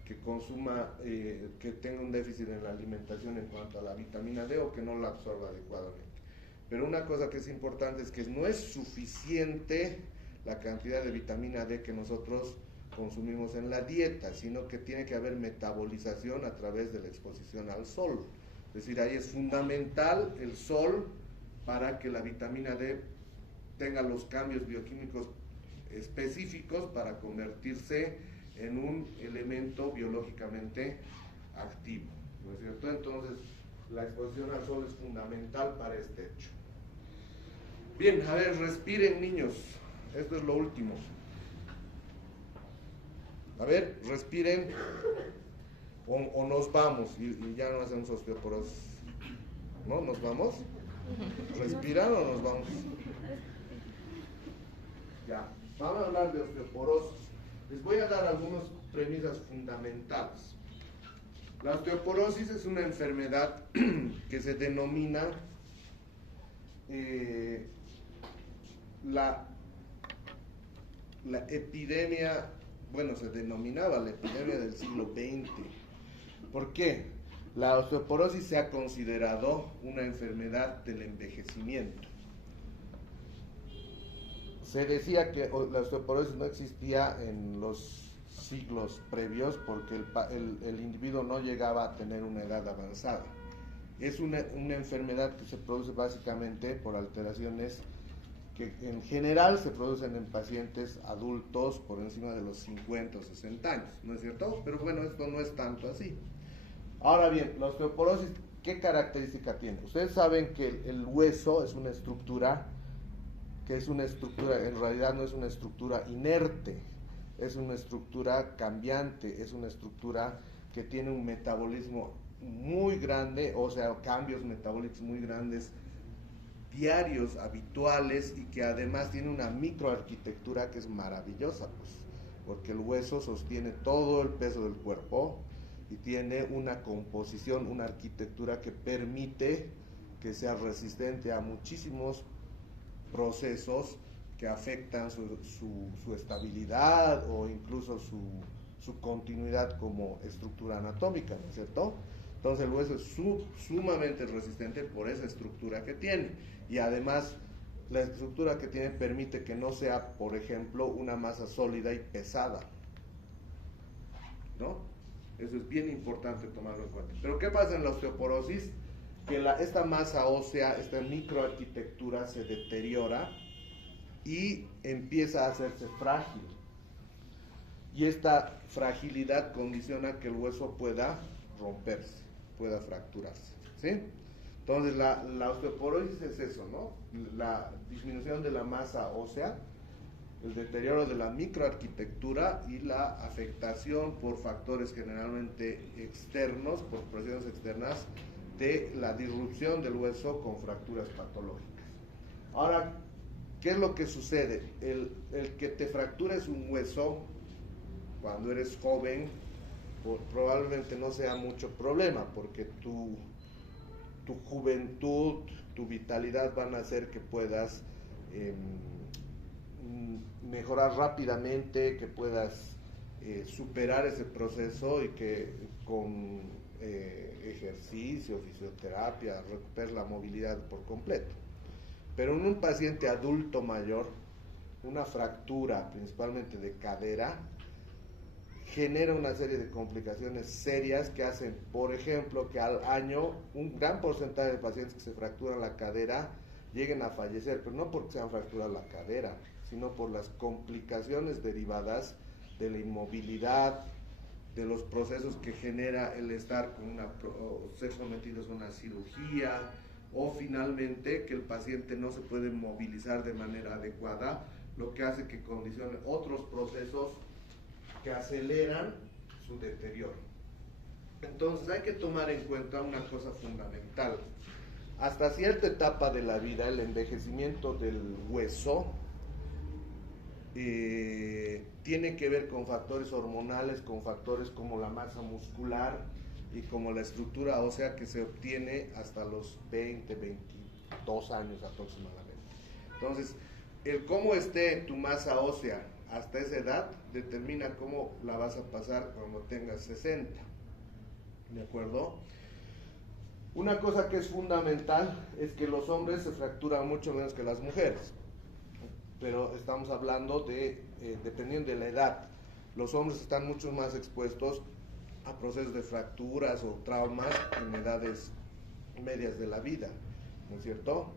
que consuma, que tenga un déficit en la alimentación en cuanto a la vitamina D o que no la absorba adecuadamente. Pero una cosa que es importante es que no es suficiente la cantidad de vitamina D que nosotros consumimos en la dieta, sino que tiene que haber metabolización a través de la exposición al sol. Es decir, ahí es fundamental el sol para que la vitamina D tenga los cambios bioquímicos específicos para convertirse en un elemento biológicamente activo, ¿no es cierto? Entonces, la exposición al sol es fundamental para este hecho. Bien, a ver, respiren, niños. Esto es lo último. A ver, respiren o nos vamos y ya no hacemos osteoporosis. ¿No? ¿Nos vamos? ¿Respiran o nos vamos? Ya, vamos a hablar de osteoporosis. Les voy a dar algunas premisas fundamentales. La osteoporosis es una enfermedad que se denomina la epidemia, bueno, se denominaba la epidemia del siglo XX. ¿Por qué? La osteoporosis se ha considerado una enfermedad del envejecimiento. Se decía que la osteoporosis no existía en los siglos previos porque el individuo no llegaba a tener una edad avanzada. Es una enfermedad que se produce básicamente por alteraciones que en general se producen en pacientes adultos por encima de los 50 o 60 años, ¿no es cierto? Pero bueno, esto no es tanto así. Ahora bien, la osteoporosis, ¿qué característica tiene? Ustedes saben que el hueso es una estructura en realidad no es una estructura inerte, es una estructura cambiante, es una estructura que tiene un metabolismo muy grande, o sea, cambios metabólicos muy grandes, diarios, habituales, y que además tiene una microarquitectura que es maravillosa, pues, porque el hueso sostiene todo el peso del cuerpo y tiene una composición, una arquitectura que permite que sea resistente a muchísimos procesos que afectan su estabilidad o incluso su continuidad como estructura anatómica, ¿no es cierto? Entonces el hueso es sumamente resistente por esa estructura que tiene, y además la estructura que tiene permite que no sea, por ejemplo, una masa sólida y pesada, ¿no? Eso es bien importante tomarlo en cuenta. Pero ¿qué pasa en la osteoporosis? Que esta masa ósea, esta microarquitectura se deteriora y empieza a hacerse frágil. Y esta fragilidad condiciona que el hueso pueda romperse, pueda fracturarse, ¿sí? Entonces la osteoporosis es eso, ¿no? La disminución de la masa ósea, el deterioro de la microarquitectura y la afectación por factores generalmente externos, por presiones externas, de la disrupción del hueso con fracturas patológicas. Ahora, ¿qué es lo que sucede? El que te fractures un hueso cuando eres joven probablemente no sea mucho problema, porque tu juventud, tu vitalidad van a hacer que puedas mejorar rápidamente, que puedas superar ese proceso y que con ejercicio, fisioterapia, recuperes la movilidad por completo. Pero en un paciente adulto mayor, una fractura, principalmente de cadera, genera una serie de complicaciones serias que hacen, por ejemplo, que al año un gran porcentaje de pacientes que se fracturan la cadera lleguen a fallecer, pero no porque se han fracturado la cadera, sino por las complicaciones derivadas de la inmovilidad, de los procesos que genera el estar o ser sometidos a una cirugía, o finalmente que el paciente no se puede movilizar de manera adecuada, lo que hace que condicione otros procesos que aceleran su deterioro. Entonces hay que tomar en cuenta una cosa fundamental. Hasta cierta etapa de la vida, el envejecimiento del hueso tiene que ver con factores hormonales, con factores como la masa muscular y como la estructura ósea que se obtiene hasta los 20, 22 años aproximadamente. Entonces, el cómo esté tu masa ósea hasta esa edad determina cómo la vas a pasar cuando tengas 60. ¿De acuerdo? Una cosa que es fundamental es que los hombres se fracturan mucho menos que las mujeres. Pero estamos hablando de, dependiendo de la edad, los hombres están mucho más expuestos a procesos de fracturas o traumas en edades medias de la vida, ¿no es cierto?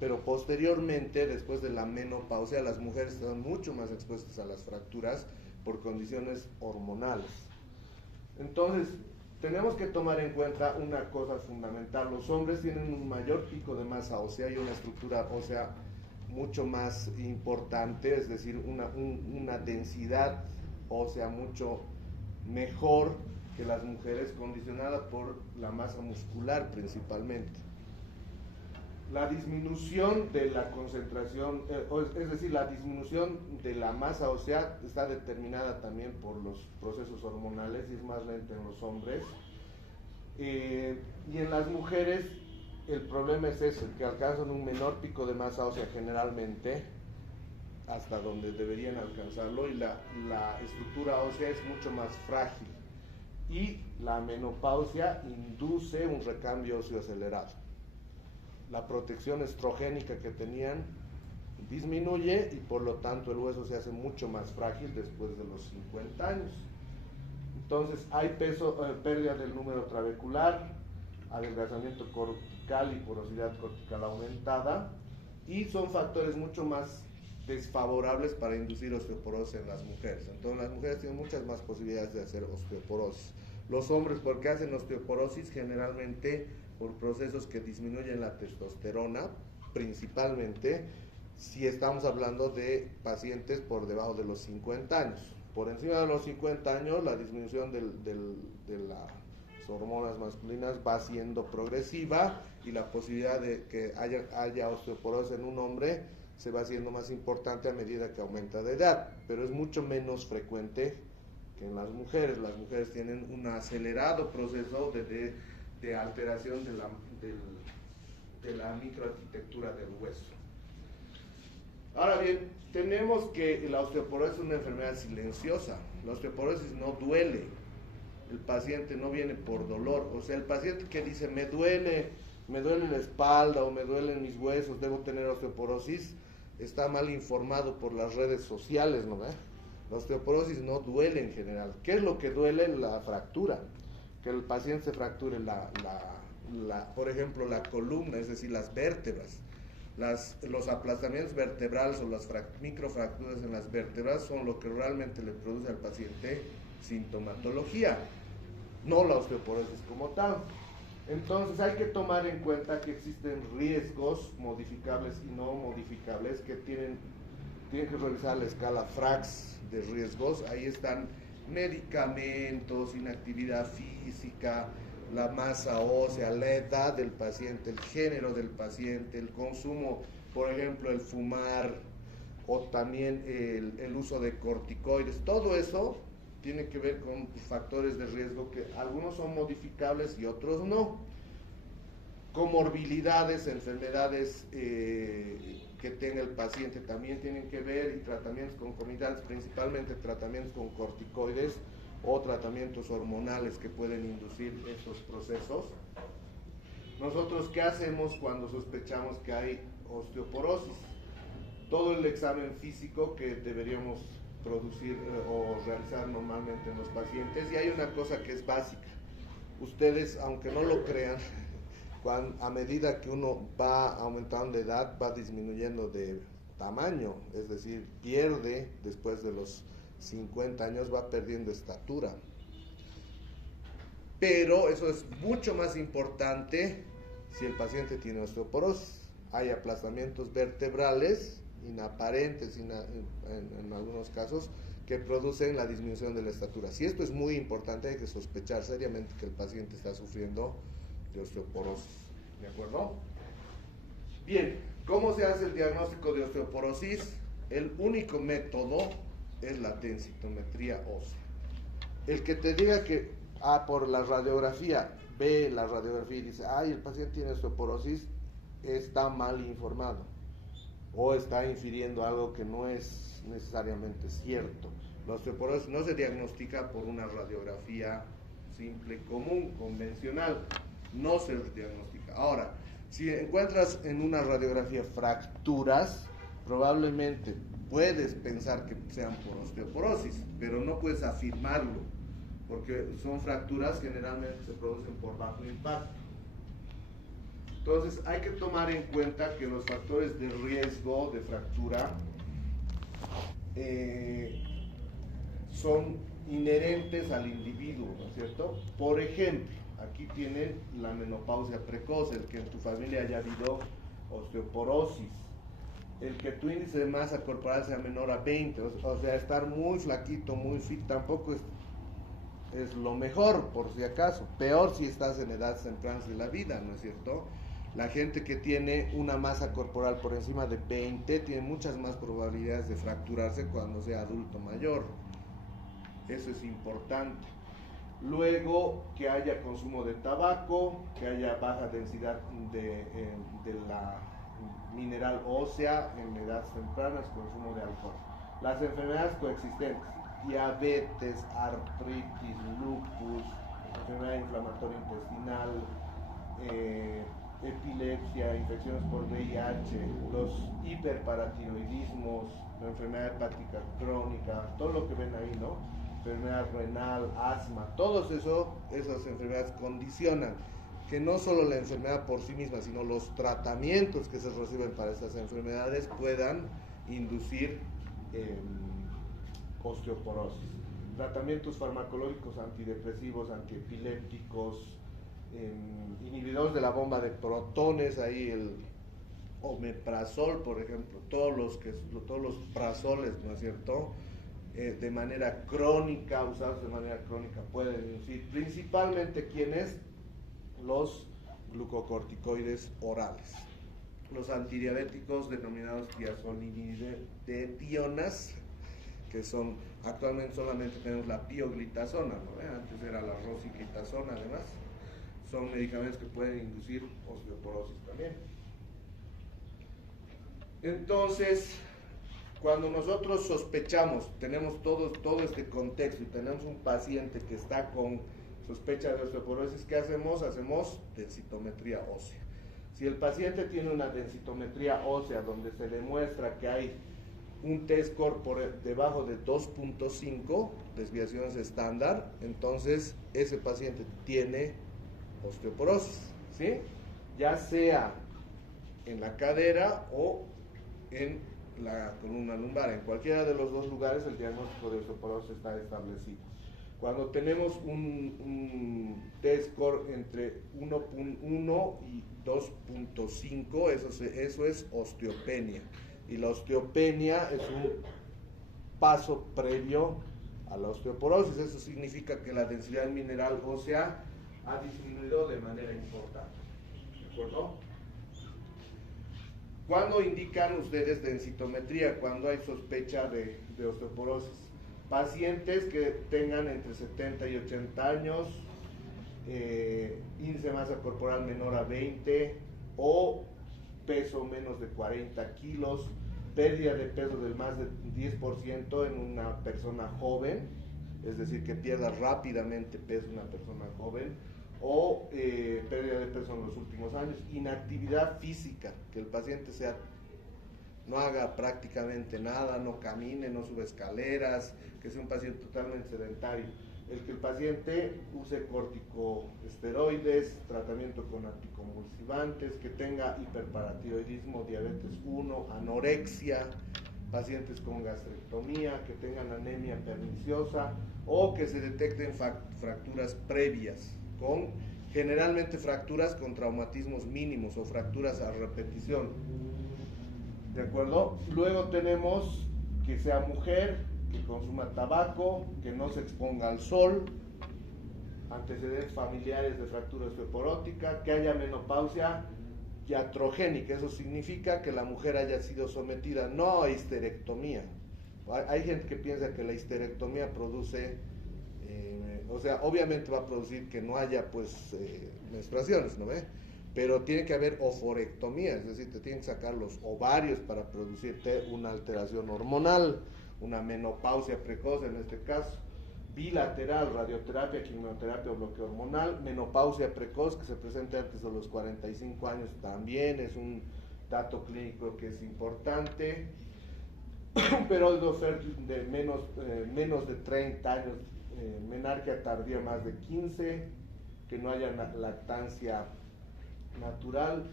Pero posteriormente, después de la menopausia, las mujeres están mucho más expuestas a las fracturas por condiciones hormonales. Entonces, tenemos que tomar en cuenta una cosa fundamental. Los hombres tienen un mayor pico de masa ósea y una estructura ósea mucho más importante, es decir, una densidad ósea mucho mejor que las mujeres, condicionada por la masa muscular principalmente. La disminución de la concentración, es decir, la disminución de la masa ósea está determinada también por los procesos hormonales y es más lenta en los hombres. Y en las mujeres el problema es ese, que alcanzan un menor pico de masa ósea generalmente, hasta donde deberían alcanzarlo, y la estructura ósea es mucho más frágil. Y la menopausia induce un recambio óseo acelerado. La protección estrogénica que tenían disminuye y por lo tanto el hueso se hace mucho más frágil después de los 50 años. Entonces hay pérdida del número trabecular, adelgazamiento cortical y porosidad cortical aumentada, y son factores mucho más desfavorables para inducir osteoporosis en las mujeres. Entonces las mujeres tienen muchas más posibilidades de hacer osteoporosis. Los hombres, ¿por qué hacen osteoporosis? Generalmente por procesos que disminuyen la testosterona, principalmente si estamos hablando de pacientes por debajo de los 50 años. Por encima de los 50 años, la disminución de las hormonas masculinas va siendo progresiva y la posibilidad de que haya osteoporosis en un hombre se va haciendo más importante a medida que aumenta de edad, pero es mucho menos frecuente que en las mujeres. Las mujeres tienen un acelerado proceso de alteración de la microarquitectura del hueso. Ahora bien, tenemos que la osteoporosis es una enfermedad silenciosa. La osteoporosis no duele. El paciente no viene por dolor. O sea, el paciente que dice me duele la espalda o me duelen mis huesos, debo tener osteoporosis, está mal informado por las redes sociales, ¿no ve? La osteoporosis no duele en general. ¿Qué es lo que duele? La fractura. Que el paciente se fracture por ejemplo, la columna, es decir, las vértebras. Los aplastamientos vertebrales o las microfracturas en las vértebras son lo que realmente le produce al paciente sintomatología, no la osteoporosis como tal. Entonces hay que tomar en cuenta que existen riesgos modificables y no modificables que tienen que revisar la escala FRAX de riesgos. Ahí están medicamentos, inactividad física, la masa ósea, la edad del paciente, el género del paciente, el consumo, por ejemplo, el fumar o también el uso de corticoides. Todo eso tiene que ver con factores de riesgo que algunos son modificables y otros no. Comorbilidades, enfermedades que tenga el paciente también tienen que ver, y tratamientos concomitantes, principalmente tratamientos con corticoides o tratamientos hormonales que pueden inducir esos procesos. Nosotros, ¿qué hacemos cuando sospechamos que hay osteoporosis? Todo el examen físico que deberíamos producir o realizar normalmente en los pacientes, y hay una cosa que es básica. Ustedes, aunque no lo crean, a medida que uno va aumentando de edad, va disminuyendo de tamaño, es decir, pierde después de los 50 años, va perdiendo estatura. Pero eso es mucho más importante si el paciente tiene osteoporosis. Hay aplastamientos vertebrales inaparentes en algunos casos que producen la disminución de la estatura. Si esto es muy importante, hay que sospechar seriamente que el paciente está sufriendo de osteoporosis. ¿De acuerdo? Bien, ¿cómo se hace el diagnóstico de osteoporosis? El único método es la densitometría ósea. El que te diga que por la radiografía, ve la radiografía y dice, ay, el paciente tiene osteoporosis, está mal informado o está infiriendo algo que no es necesariamente cierto. La osteoporosis no se diagnostica por una radiografía simple, común, convencional, no se diagnostica. Ahora, si encuentras en una radiografía fracturas, probablemente puedes pensar que sean por osteoporosis, pero no puedes afirmarlo, porque son fracturas generalmente se producen por bajo impacto. Entonces hay que tomar en cuenta que los factores de riesgo de fractura son inherentes al individuo, ¿no es cierto? Por ejemplo, aquí tienen la menopausia precoz, el que en tu familia haya habido osteoporosis, el que tu índice de masa corporal sea menor a 20, o sea, estar muy flaquito, muy fit, tampoco es lo mejor, por si acaso. Peor si estás en edades tempranas de la vida, ¿no es cierto? La gente que tiene una masa corporal por encima de 20 tiene muchas más probabilidades de fracturarse cuando sea adulto mayor. Eso es importante. Luego, que haya consumo de tabaco, que haya baja densidad de la mineral ósea en edades tempranas, consumo de alcohol. Las enfermedades coexistentes, diabetes, artritis, lupus, enfermedad inflamatoria intestinal, epilepsia, infecciones por VIH, los hiperparatiroidismos, la enfermedad hepática crónica, todo lo que ven ahí, ¿no? Enfermedad renal, asma, todas esas enfermedades condicionan que no solo la enfermedad por sí misma, sino los tratamientos que se reciben para esas enfermedades puedan inducir osteoporosis. Tratamientos farmacológicos antidepresivos, antiepilépticos, inhibidores de la bomba de protones, ahí el omeprazol, por ejemplo, todos los prazoles, ¿no es cierto? De manera crónica, usados de manera crónica, pueden inducir principalmente quienes los glucocorticoides orales, los antidiabéticos denominados diazolidinedionas, que son, actualmente solamente tenemos la pioglitazona, ¿no? Antes era la rosiglitazona, además, son medicamentos que pueden inducir osteoporosis también. Entonces, cuando nosotros sospechamos, tenemos todo este contexto y tenemos un paciente que está con sospecha de osteoporosis, ¿qué hacemos? Hacemos densitometría ósea. Si el paciente tiene una densitometría ósea donde se demuestra que hay un T-score por debajo de 2.5, desviaciones estándar, entonces ese paciente tiene osteoporosis, ¿sí? Ya sea en la cadera o en la columna lumbar. En cualquiera de los dos lugares el diagnóstico de osteoporosis está establecido. Cuando tenemos un T-score entre 1.1 y 2.5, eso es osteopenia. Y la osteopenia es un paso previo a la osteoporosis. Eso significa que la densidad mineral ósea ha disminuido de manera importante. ¿De acuerdo? ¿Cuándo indican ustedes densitometría? Cuando hay sospecha de osteoporosis. Pacientes que tengan entre 70 y 80 años, índice de masa corporal menor a 20 o peso menos de 40 kilos, pérdida de peso del más de 10% en una persona joven, es decir, que pierda rápidamente peso una persona joven, o pérdida de peso en los últimos años, inactividad física, que el paciente no haga prácticamente nada, no camine, no suba escaleras, que sea un paciente totalmente sedentario. el que el paciente use corticosteroides, tratamiento con anticonvulsivantes, que tenga hiperparatiroidismo, diabetes 1, anorexia, pacientes con gastrectomía, que tengan anemia perniciosa o que se detecten fracturas previas, generalmente fracturas con traumatismos mínimos o fracturas a repetición. ¿De acuerdo? Luego tenemos que sea mujer, que consuma tabaco, que no se exponga al sol, antecedentes familiares de fractura osteoporótica, que haya menopausia iatrogénica. Eso significa que la mujer haya sido sometida no a histerectomía. Hay gente que piensa que la histerectomía produce, o sea, obviamente va a producir que no haya menstruaciones, ¿no ve? Pero tiene que haber oforectomía, es decir, te tienen que sacar los ovarios para producirte una alteración hormonal, una menopausia precoz en este caso, bilateral, radioterapia, quimioterapia o bloqueo hormonal, menopausia precoz que se presenta antes de los 45 años también es un dato clínico que es importante, un periodo fértil de menos de 30 años, menarquia tardía más de 15, que no haya lactancia natural,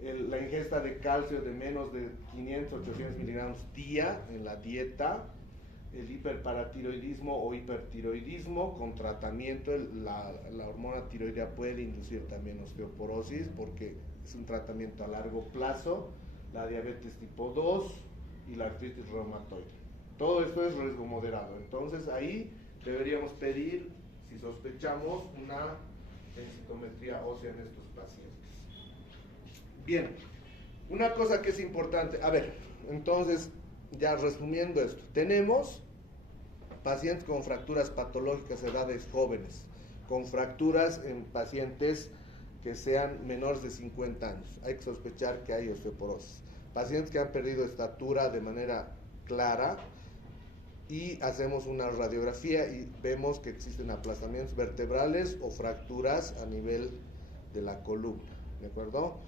la ingesta de calcio de menos de 500-800 miligramos día en la dieta, el hiperparatiroidismo o hipertiroidismo con tratamiento. La hormona tiroidea puede inducir también osteoporosis porque es un tratamiento a largo plazo, la diabetes tipo 2 y la artritis reumatoide. Todo esto es riesgo moderado, entonces ahí deberíamos pedir, si sospechamos, una densitometría ósea en estos pacientes. Bien, una cosa que es importante, a ver, entonces, ya resumiendo esto, tenemos pacientes con fracturas patológicas a edades jóvenes, con fracturas en pacientes que sean menores de 50 años, hay que sospechar que hay osteoporosis, pacientes que han perdido estatura de manera clara, y hacemos una radiografía y vemos que existen aplastamientos vertebrales o fracturas a nivel de la columna, ¿de acuerdo?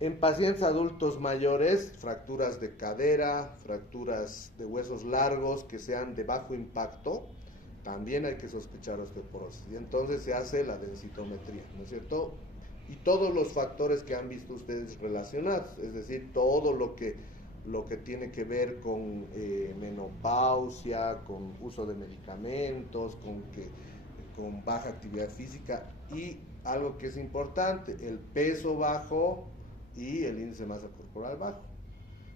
En pacientes adultos mayores, fracturas de cadera, fracturas de huesos largos que sean de bajo impacto, también hay que sospechar osteoporosis. Y entonces se hace la densitometría, ¿no es cierto? Y todos los factores que han visto ustedes relacionados, es decir, todo lo que tiene que ver con menopausia, con uso de medicamentos, con baja actividad física, y algo que es importante, el peso bajo y el índice de masa corporal bajo.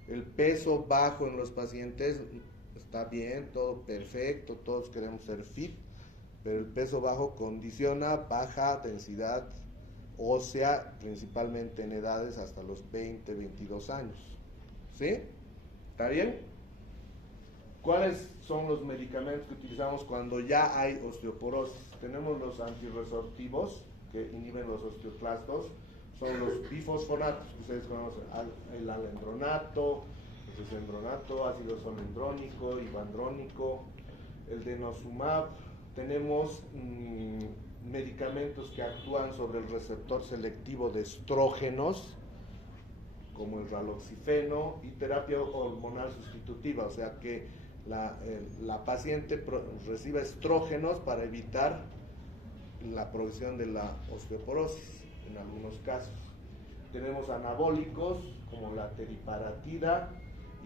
El peso bajo en los pacientes está bien, todo perfecto, todos queremos ser fit, pero el peso bajo condiciona baja densidad ósea, principalmente en edades hasta los 20, 22 años. ¿Sí? ¿Está bien? ¿Cuáles son los medicamentos que utilizamos cuando ya hay osteoporosis? Tenemos los antirresortivos que inhiben los osteoclastos, son los bifosfonatos que ustedes conocen, el alendronato, el desendronato, ácido solendrónico, ibandrónico, el denosumab. Tenemos medicamentos que actúan sobre el receptor selectivo de estrógenos, como el raloxifeno, y terapia hormonal sustitutiva, o sea que la paciente reciba estrógenos para evitar la progresión de la osteoporosis en algunos casos. Tenemos anabólicos como la teriparatida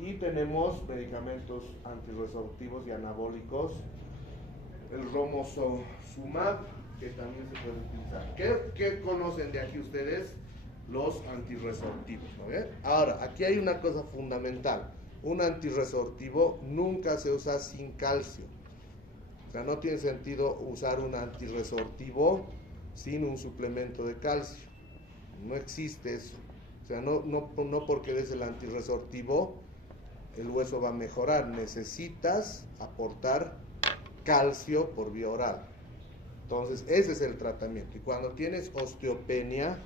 y tenemos medicamentos antirresortivos y anabólicos, el romosozumab, que también se puede utilizar. ¿Qué conocen de aquí ustedes? Los antirresortivos, ¿no ve? Ahora, aquí hay una cosa fundamental. Un antirresortivo nunca se usa sin calcio. O sea, no tiene sentido usar un antirresortivo sin un suplemento de calcio. No existe eso. O sea, no porque des el antirresortivo el hueso va a mejorar. Necesitas aportar calcio por vía oral. Entonces, ese es el tratamiento. Y cuando tienes osteopenia,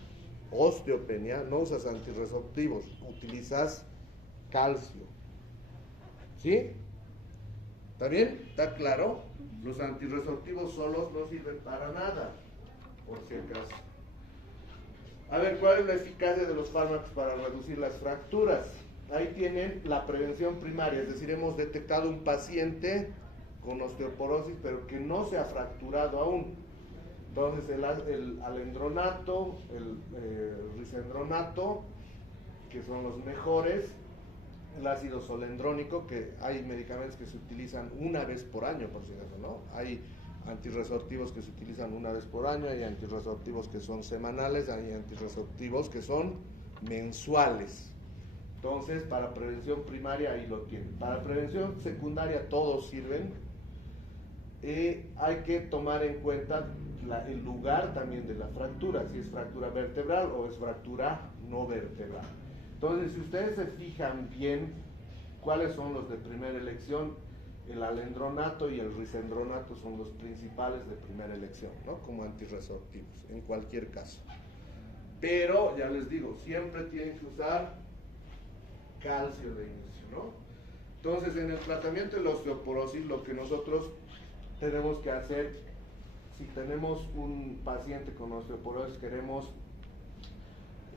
no usas antirresortivos, utilizas calcio. ¿Sí? ¿Está bien? ¿Está claro? Los antirresortivos solos no sirven para nada, por si acaso. A ver, ¿cuál es la eficacia de los fármacos para reducir las fracturas? Ahí tienen la prevención primaria, es decir, hemos detectado un paciente con osteoporosis, pero que no se ha fracturado aún. Entonces el alendronato, el risendronato, que son los mejores, el ácido solendrónico, que hay medicamentos que se utilizan una vez por año, por si acaso, ¿no? Hay antirresortivos que se utilizan una vez por año, hay antirresortivos que son semanales, hay antirresortivos que son mensuales. Entonces, para prevención primaria ahí lo tienen. Para prevención secundaria todos sirven. Hay que tomar en cuenta el lugar también de la fractura, si es fractura vertebral o es fractura no vertebral. Entonces, si ustedes se fijan bien cuáles son los de primera elección, el alendronato y el risendronato son los principales de primera elección, ¿no? Como antirresortivos, en cualquier caso. Pero, ya les digo, siempre tienen que usar calcio de inicio, ¿no? Entonces, en el tratamiento de la osteoporosis, lo que nosotros tenemos que hacer, si tenemos un paciente con osteoporosis, queremos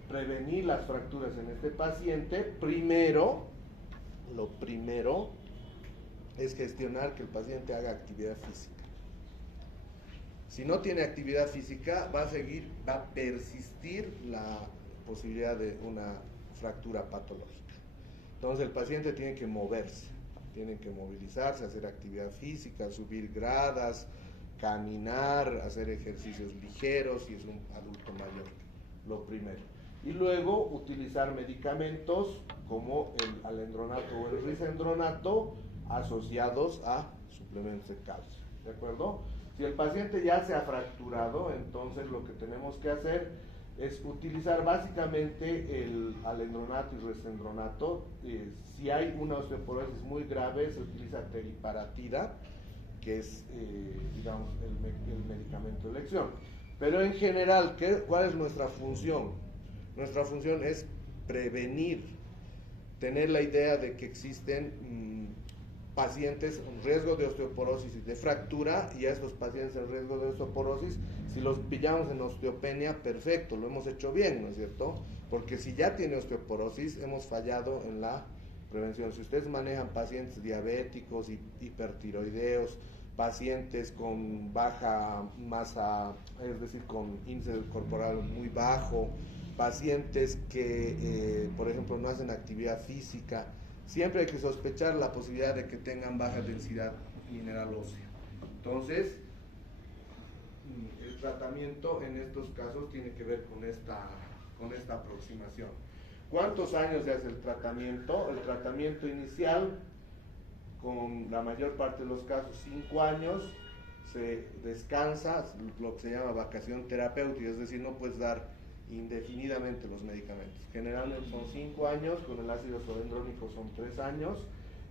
prevenir las fracturas en este paciente, lo primero es gestionar que el paciente haga actividad física. Si no tiene actividad física, va a persistir la posibilidad de una fractura patológica. Entonces el paciente tiene que moverse, tiene que movilizarse, hacer actividad física, subir gradas, caminar, hacer ejercicios ligeros si es un adulto mayor, lo primero. Y luego utilizar medicamentos como el alendronato o el risendronato asociados a suplementos de calcio, ¿de acuerdo? Si el paciente ya se ha fracturado, entonces lo que tenemos que hacer es utilizar básicamente el alendronato y risendronato. Si hay una osteoporosis muy grave, se utiliza teriparatida, que es, digamos, el medicamento de elección. Pero en general, ¿cuál es nuestra función? Nuestra función es prevenir, tener la idea de que existen pacientes en riesgo de osteoporosis y de fractura, y a estos pacientes en riesgo de osteoporosis, si los pillamos en osteopenia, perfecto, lo hemos hecho bien, ¿no es cierto? Porque si ya tiene osteoporosis, hemos fallado en la prevención. Si ustedes manejan pacientes diabéticos, hipertiroideos, pacientes con baja masa, es decir, con índice corporal muy bajo, pacientes que, por ejemplo, no hacen actividad física, siempre hay que sospechar la posibilidad de que tengan baja densidad mineral ósea. Entonces, el tratamiento en estos casos tiene que ver con esta aproximación. ¿Cuántos años se hace el tratamiento? El tratamiento inicial, con la mayor parte de los casos 5 años, se descansa, lo que se llama vacación terapéutica, es decir, no puedes dar indefinidamente los medicamentos. Generalmente son 5 años, con el ácido solendrónico son 3 años,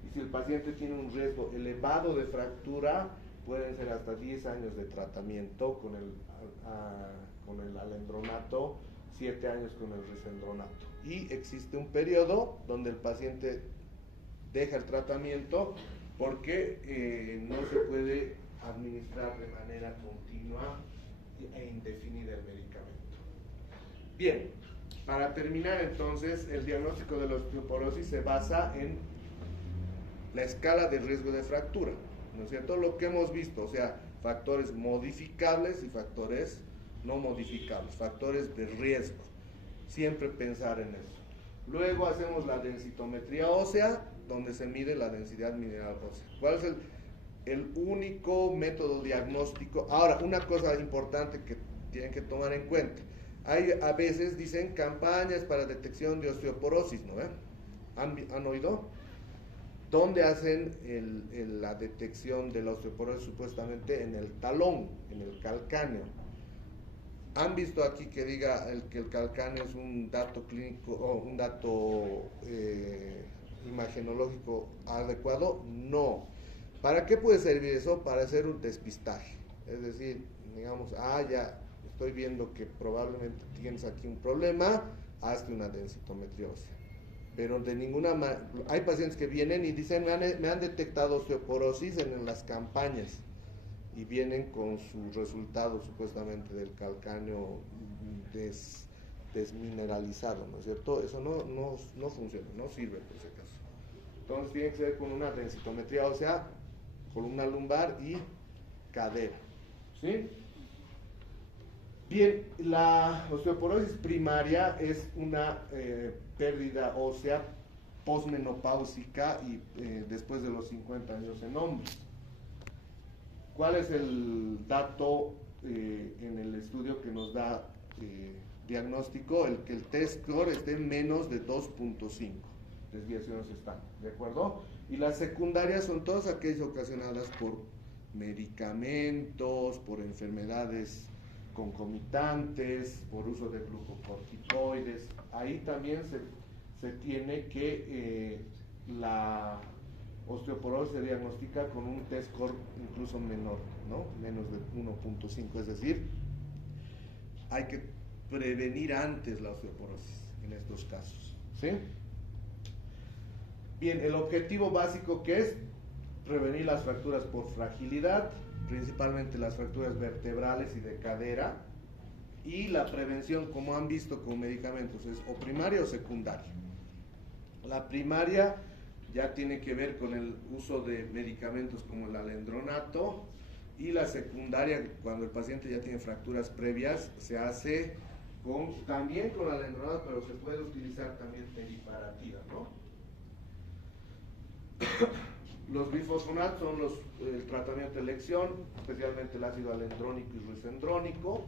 y si el paciente tiene un riesgo elevado de fractura, pueden ser hasta 10 años de tratamiento con el alendronato, 7 años con el risendronato. Y existe un periodo donde el paciente deja el tratamiento porque no se puede administrar de manera continua e indefinida el medicamento. Bien, para terminar entonces, el diagnóstico de la osteoporosis se basa en la escala de riesgo de fractura, ¿no es cierto? Lo que hemos visto, o sea, factores modificables y factores no modificables, factores de riesgo. Siempre pensar en eso. Luego hacemos la densitometría ósea, donde se mide la densidad mineral ósea. ¿Cuál es el único método diagnóstico? Ahora, una cosa importante que tienen que tomar en cuenta. A veces dicen campañas para detección de osteoporosis, ¿no? ¿Han oído? ¿Dónde hacen la detección de la osteoporosis? Supuestamente en el talón, en el calcáneo. ¿Han visto aquí que diga que el calcáneo es un dato clínico o un dato imagenológico adecuado? No. ¿Para qué puede servir eso? Para hacer un despistaje. Es decir, digamos, ya estoy viendo que probablemente tienes aquí un problema, hazte una densitometría ósea. Pero de ninguna manera, hay pacientes que vienen y dicen, me han detectado osteoporosis en las campañas, y vienen con su resultado supuestamente del calcáneo desmineralizado, ¿no es cierto? Eso no funciona, no sirve por ese caso. Entonces tiene que ser con una densitometría ósea columna lumbar y cadera. ¿Sí? Bien, la osteoporosis primaria es una pérdida ósea posmenopáusica y después de los 50 años en hombres. ¿Cuál es el dato en el estudio que nos da diagnóstico? El que el test score esté en menos de 2.5 desviaciones estándar, ¿de acuerdo? Y las secundarias son todas aquellas ocasionadas por medicamentos, por enfermedades concomitantes, por uso de glucocorticoides. Ahí también se tiene que la osteoporosis se diagnostica con un test score incluso menor, ¿no? Menos de 1.5, es decir, hay que prevenir antes la osteoporosis en estos casos, ¿sí? Bien, el objetivo básico que es prevenir las fracturas por fragilidad, principalmente las fracturas vertebrales y de cadera, y la prevención, como han visto con medicamentos, es o primaria o secundaria. La primaria ya tiene que ver con el uso de medicamentos como el alendronato, y la secundaria, cuando el paciente ya tiene fracturas previas, se hace también con alendronato, pero se puede utilizar también teriparatida, ¿no? Los bifosfonatos son el tratamiento de elección, especialmente el ácido alendrónico y ruisendrónico.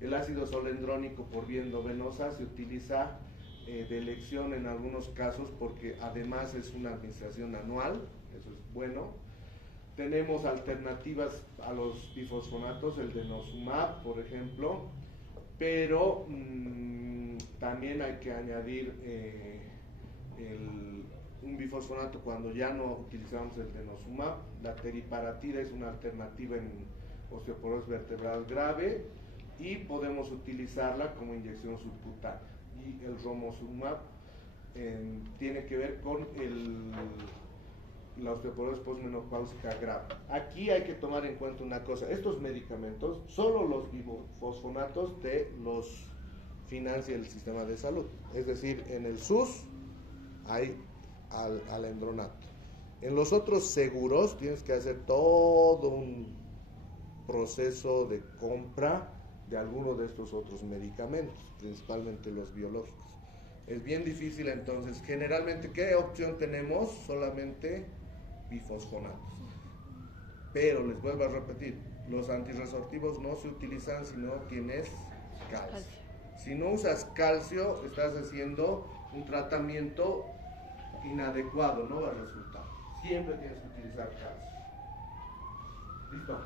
El ácido solendrónico por vía endovenosa se utiliza de elección en algunos casos porque además es una administración anual, eso es bueno. Tenemos alternativas a los bifosfonatos, el denosumab, por ejemplo, pero también hay que añadir un bifosfonato cuando ya no utilizamos el denosumab. La teriparatida es una alternativa en osteoporosis vertebral grave y podemos utilizarla como inyección subcutánea. Y el romosumab tiene que ver con la osteoporosis posmenopáusica grave. Aquí hay que tomar en cuenta una cosa: estos medicamentos, solo los bifosfonatos te los financia el sistema de salud, es decir, en el SUS hay alendronato. En los otros seguros tienes que hacer todo un proceso de compra de alguno de estos otros medicamentos, principalmente los biológicos. Es bien difícil. Entonces, generalmente, ¿qué opción tenemos? Solamente bifosfonatos. Pero les vuelvo a repetir, los antirresortivos no se utilizan si no tienes calcio. Si no usas calcio, estás haciendo un tratamiento inadecuado, no va a resultar. Siempre tienes que utilizar calcio. ¿Listo?